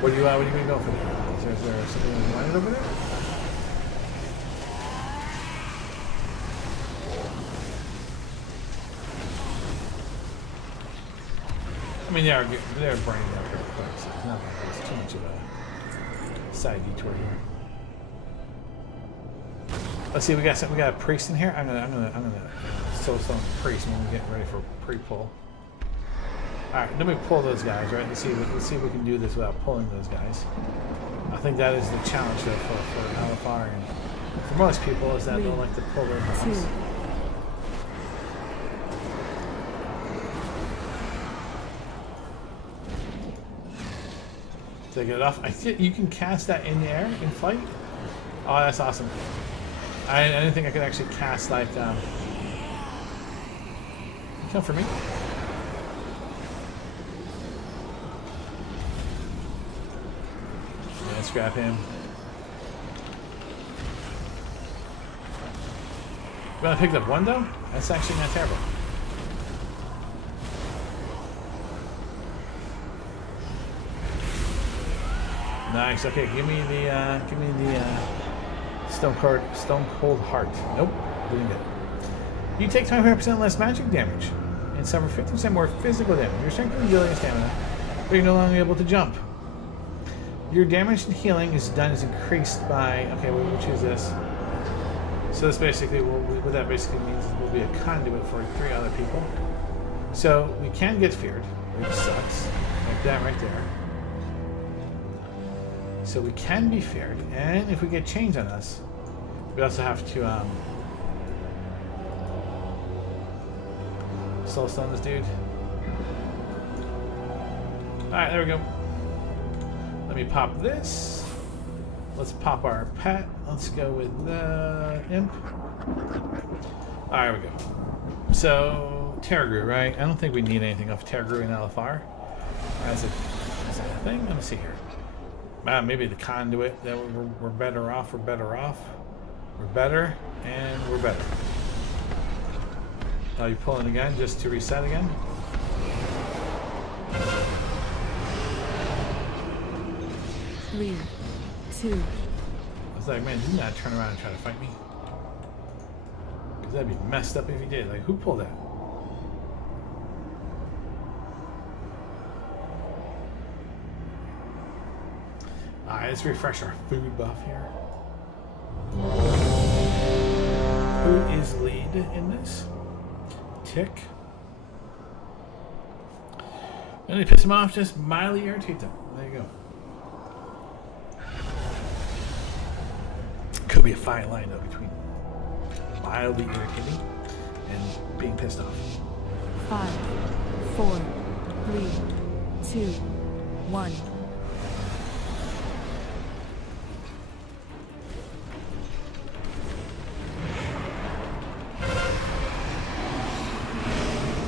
What are you gonna go for there? Is there something in mind over there? I mean, they're burning up real quick, so it's not like it's too much of a side detour here. Let's see, we got a priest in here. I'm gonna soul stone priest when we get ready for pre-pull. All right, let me pull those guys. Right, let's see if we can do this without pulling those guys. I think that is the challenge though for Alethar and for most people is that they'll like to pull their guys. To get it off, I think you can cast that in the air in flight. Oh, that's awesome. I didn't think I could actually cast like come for me. Let's grab him. We only picked up one though? That's actually not terrible. Nice. Okay, give me the Stone Cold Heart. Nope, didn't get it. You take 25% less magic damage and suffer 50% more physical damage. Your strength and agility and stamina, but you're no longer able to jump. Your damage and healing is increased by. Okay, we'll choose this. So this basically what that basically means is we'll be a conduit for 3 other people. So we can get feared, which sucks, like that right there. So we can be feared, and if we get change on us, we also have to soul stone this dude. Alright, there we go. Let me pop this. Let's pop our pet. Let's go with the imp. Alright, there we go. So, Terragru, right? I don't think we need anything of Terragru and Alethar as a thing. Let me see here. Maybe the conduit that we're better off. We're better off. We're better, and we're better. Are you pulling again just to reset again? Three, 2. I was like, man, do not turn around and try to fight me. Because that'd be messed up if you did. Like, who pulled that? Alright, let's refresh our food buff here. Who is lead in this? Tick. And they piss them off, just mildly irritate them. There you go. Could be a fine line though between mildly irritating and being pissed off. 5, 4, 3, 2, 1.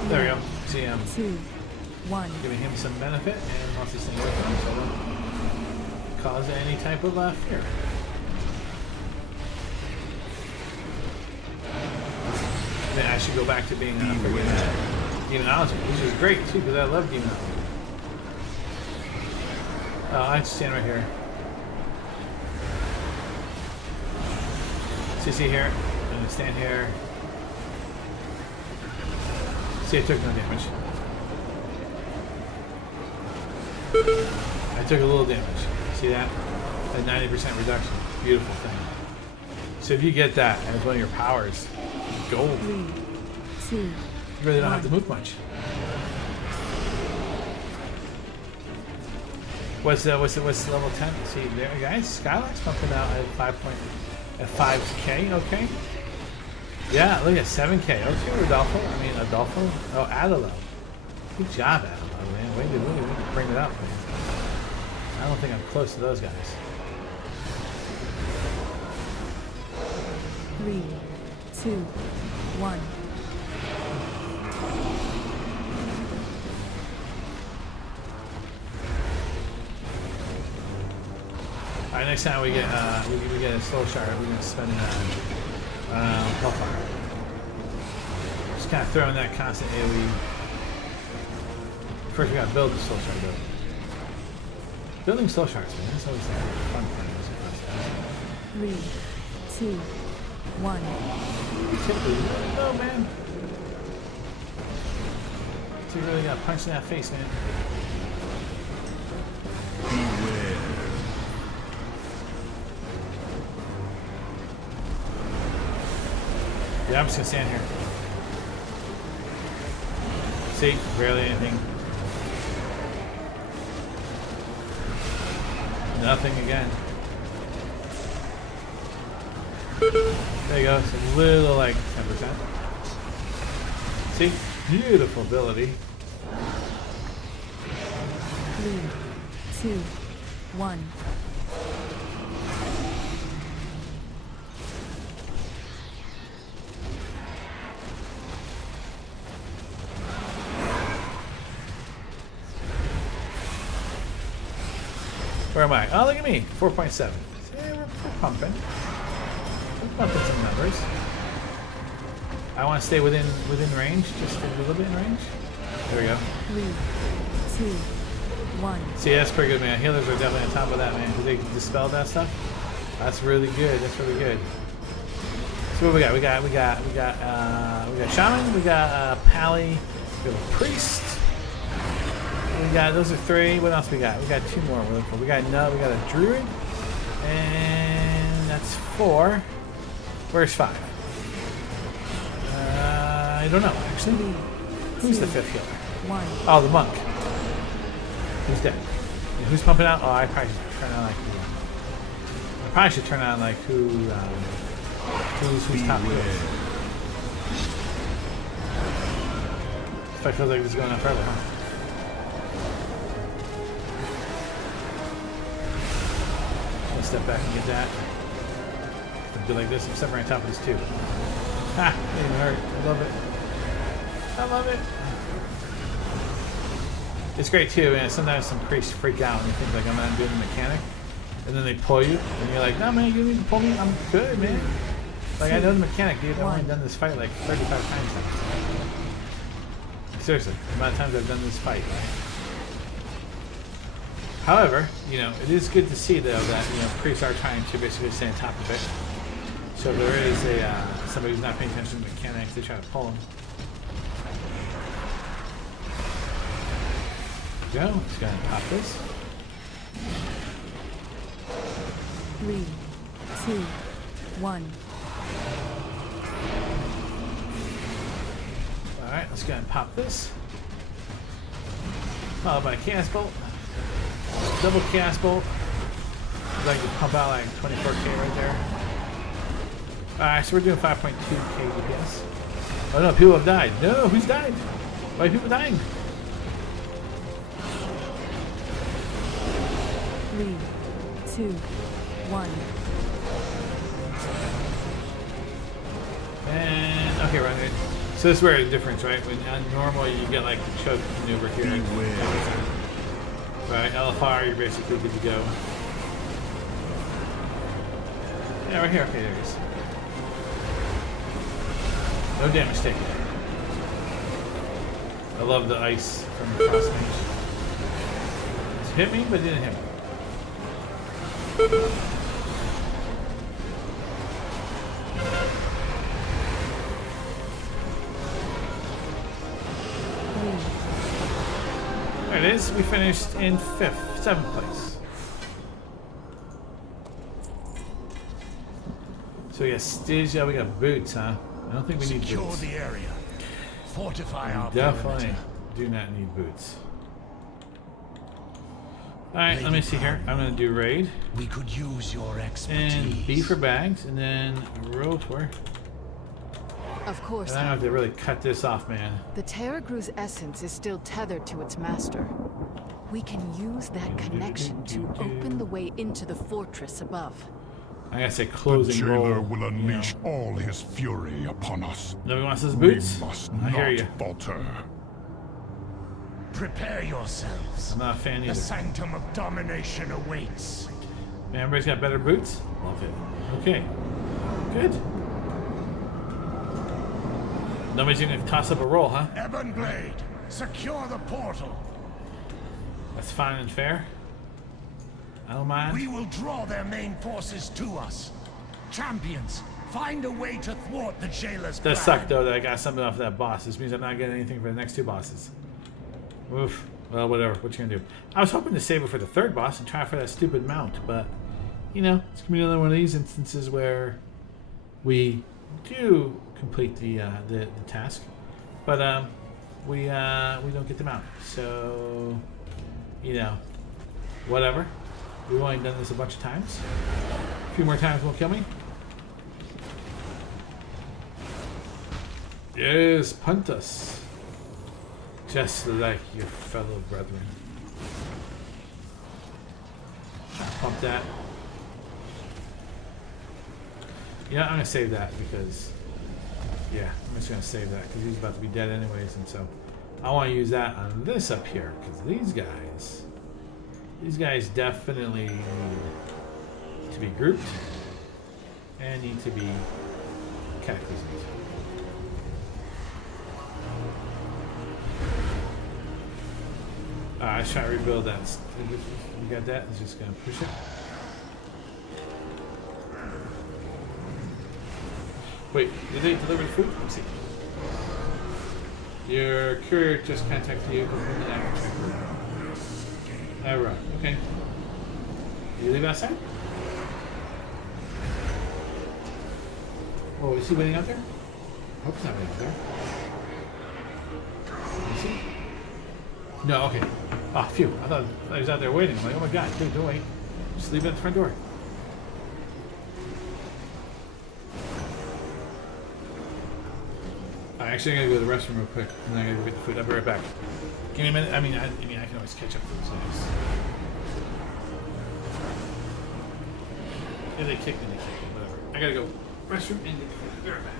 There we go. See, 2, 1. giving him some benefit, and once he's staying away from him, so don't cause any type of fear. Then I should go back to being demonology, which is great too, because I love demonology. I just stand right here. See here, I'm gonna stand here. See, I took no damage. I took a little damage. See that? A 90% reduction. Beautiful thing. So if you get that as one of your powers, gold. 3, 2, You really don't have to move much. What's level 10? See there, guys. Skylark's pumping out at 5k. Okay. Yeah, look at 7k. Okay, Rodolfo. Adolfo. Oh, Adelo. Good job, Adelo, man. Way to bring it up, man. I don't think I'm close to those guys. 3, 2, 1. Alright, next time we get a slow shard, we're gonna spend Hellfire. Just kind of throwing that constant AoE. First, we gotta build the slow shard though. Building slow shards, man, that's always a fun part. 3, 2, 1. No, man. So you really got punched in that face, man. Yeah, I'm just gonna stand here. See, barely anything. Nothing again. There you go. It's a little like 10%. See, beautiful ability. 3, 2, 1. Where am I? Oh, look at me. 4.7. See, we're pumping. We're pumping some numbers. I want to stay within range, just a little bit in range. There we go. 3, 2, 1. See, that's pretty good, man. Healers are definitely on top of that, man, because they dispelled that stuff. That's really good. That's really good. So what we got? We got Shaman. We got Pally. We have a Priest. We got, those are 3. What else we got? We got 2 more we're looking for. We got a Druid. And that's 4. Where's 5? I don't know, actually. Who's the 5th healer? 1. Oh, the monk. He's dead. And who's pumping out? Oh, I probably should turn on like who's top healers. If I feel like this is going on forever, huh? I'll step back and get that. I'll do like this. I'm stepping right on top of this too. Ha! It didn't hurt. I love it. I love it. It's great too, man. Sometimes some priests freak out and you think like I'm not doing the mechanic, and then they pull you, and you're like, no man, you don't need to pull me. I'm good, man. Like I know the mechanic, dude. I've only done this fight like 35 times now. Seriously, the amount of times I've done this fight, right? However, you know, it is good to see though that priests are trying to basically stay on top of it. So if there is somebody who's not paying attention to the mechanics, they try to pull them. There we go. Just gonna pop this. 3, 2, 1. Alright, let's go ahead and pop this. Followed by cast bolt. Double cast bolt. I'd like to pump out like 24k right there. Alright, so we're doing 5.2k DPS. Oh no, people have died. No, who's died? Why are people dying? 3, 2, 1. And okay, right. So this is where the difference, right? When normally you get like the choke maneuver here. Right, LFR, you're basically good to go. Yeah, right here. Okay, there it is. No damage taken. I love the ice from the cross range. It hit me, but it didn't hit me. There it is. We finished in 7th place. So yeah, Stygia, we got boots, huh? I don't think we need Secure boots. the area. Fortify our Definitely perimeter. do not need boots. Alright, let me see here. I'm gonna do raid. We could use your expertise. And B for bags, and then roll tour. Of course, And I have to really cut this off, man. the Terragru's essence is still tethered to its master. We can use that connection to open the way into the fortress above. I gotta say The closing jailer roll. will unleash all his fury upon us. Nobody wants those We boots? must I hear you. not falter. Prepare yourselves. I'm not a fan The either. sanctum of domination awaits. Man, everybody's got better boots? Love it. Okay. Good. Nobody's gonna toss up a roll, huh? Ebonblade, secure the portal. That's fine and fair. I don't mind. We will draw their main forces to us. Champions, find a way to thwart the jailer's Does plan. suck though that I got something off that boss. This means I'm not getting anything for the next 2 bosses. Oof. Well, whatever. What you gonna do? I was hoping to save it for the 3rd boss and try for that stupid mount, but you know, it's gonna be another one of these instances where we do complete the task, but we don't get the mount. So you know, whatever. We've only done this a bunch of times. A few more times won't kill me. Yes, punt us. Just like your fellow brethren. Pump that. Yeah, I'm gonna save that because, yeah, I'm just gonna save that because he's about to be dead anyways, and so I want to use that on this up here because these guys definitely need to be grouped and need to be cataclysmed. Let's try to rebuild that. You got that? It's just gonna push it. Wait, did they deliver the food? Let's see. Your courier just contacted you. Alright, okay. You leave outside? Oh, is he waiting out there? I hope he's not waiting out there. Is he? No, okay. Ah, phew. I thought he was out there waiting. I'm like, oh my god, dude, don't wait. Just leave it at the front door. Actually, I gotta go to the restroom real quick, and then I gotta go get the food. I'll be right back. Give me a minute. I mean, I can always catch up to those guys. If they kick me, they kick me. Whatever. I gotta go restroom and get the food. I'll be right back.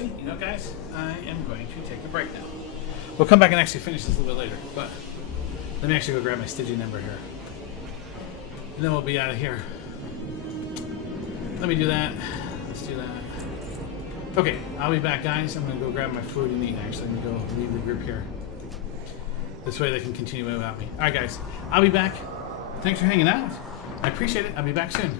actually, you know, guys, I am going to take a break now. We'll come back and actually finish this a little bit later, but let me actually go grab my Stygian number here. And then we'll be out of here. Let me do that. Let's do that. Okay, I'll be back, guys. I'm going to go grab my food and eat, actually. I'm going to go leave the group here. This way they can continue without me. Alright, guys. I'll be back. Thanks for hanging out. I appreciate it. I'll be back soon.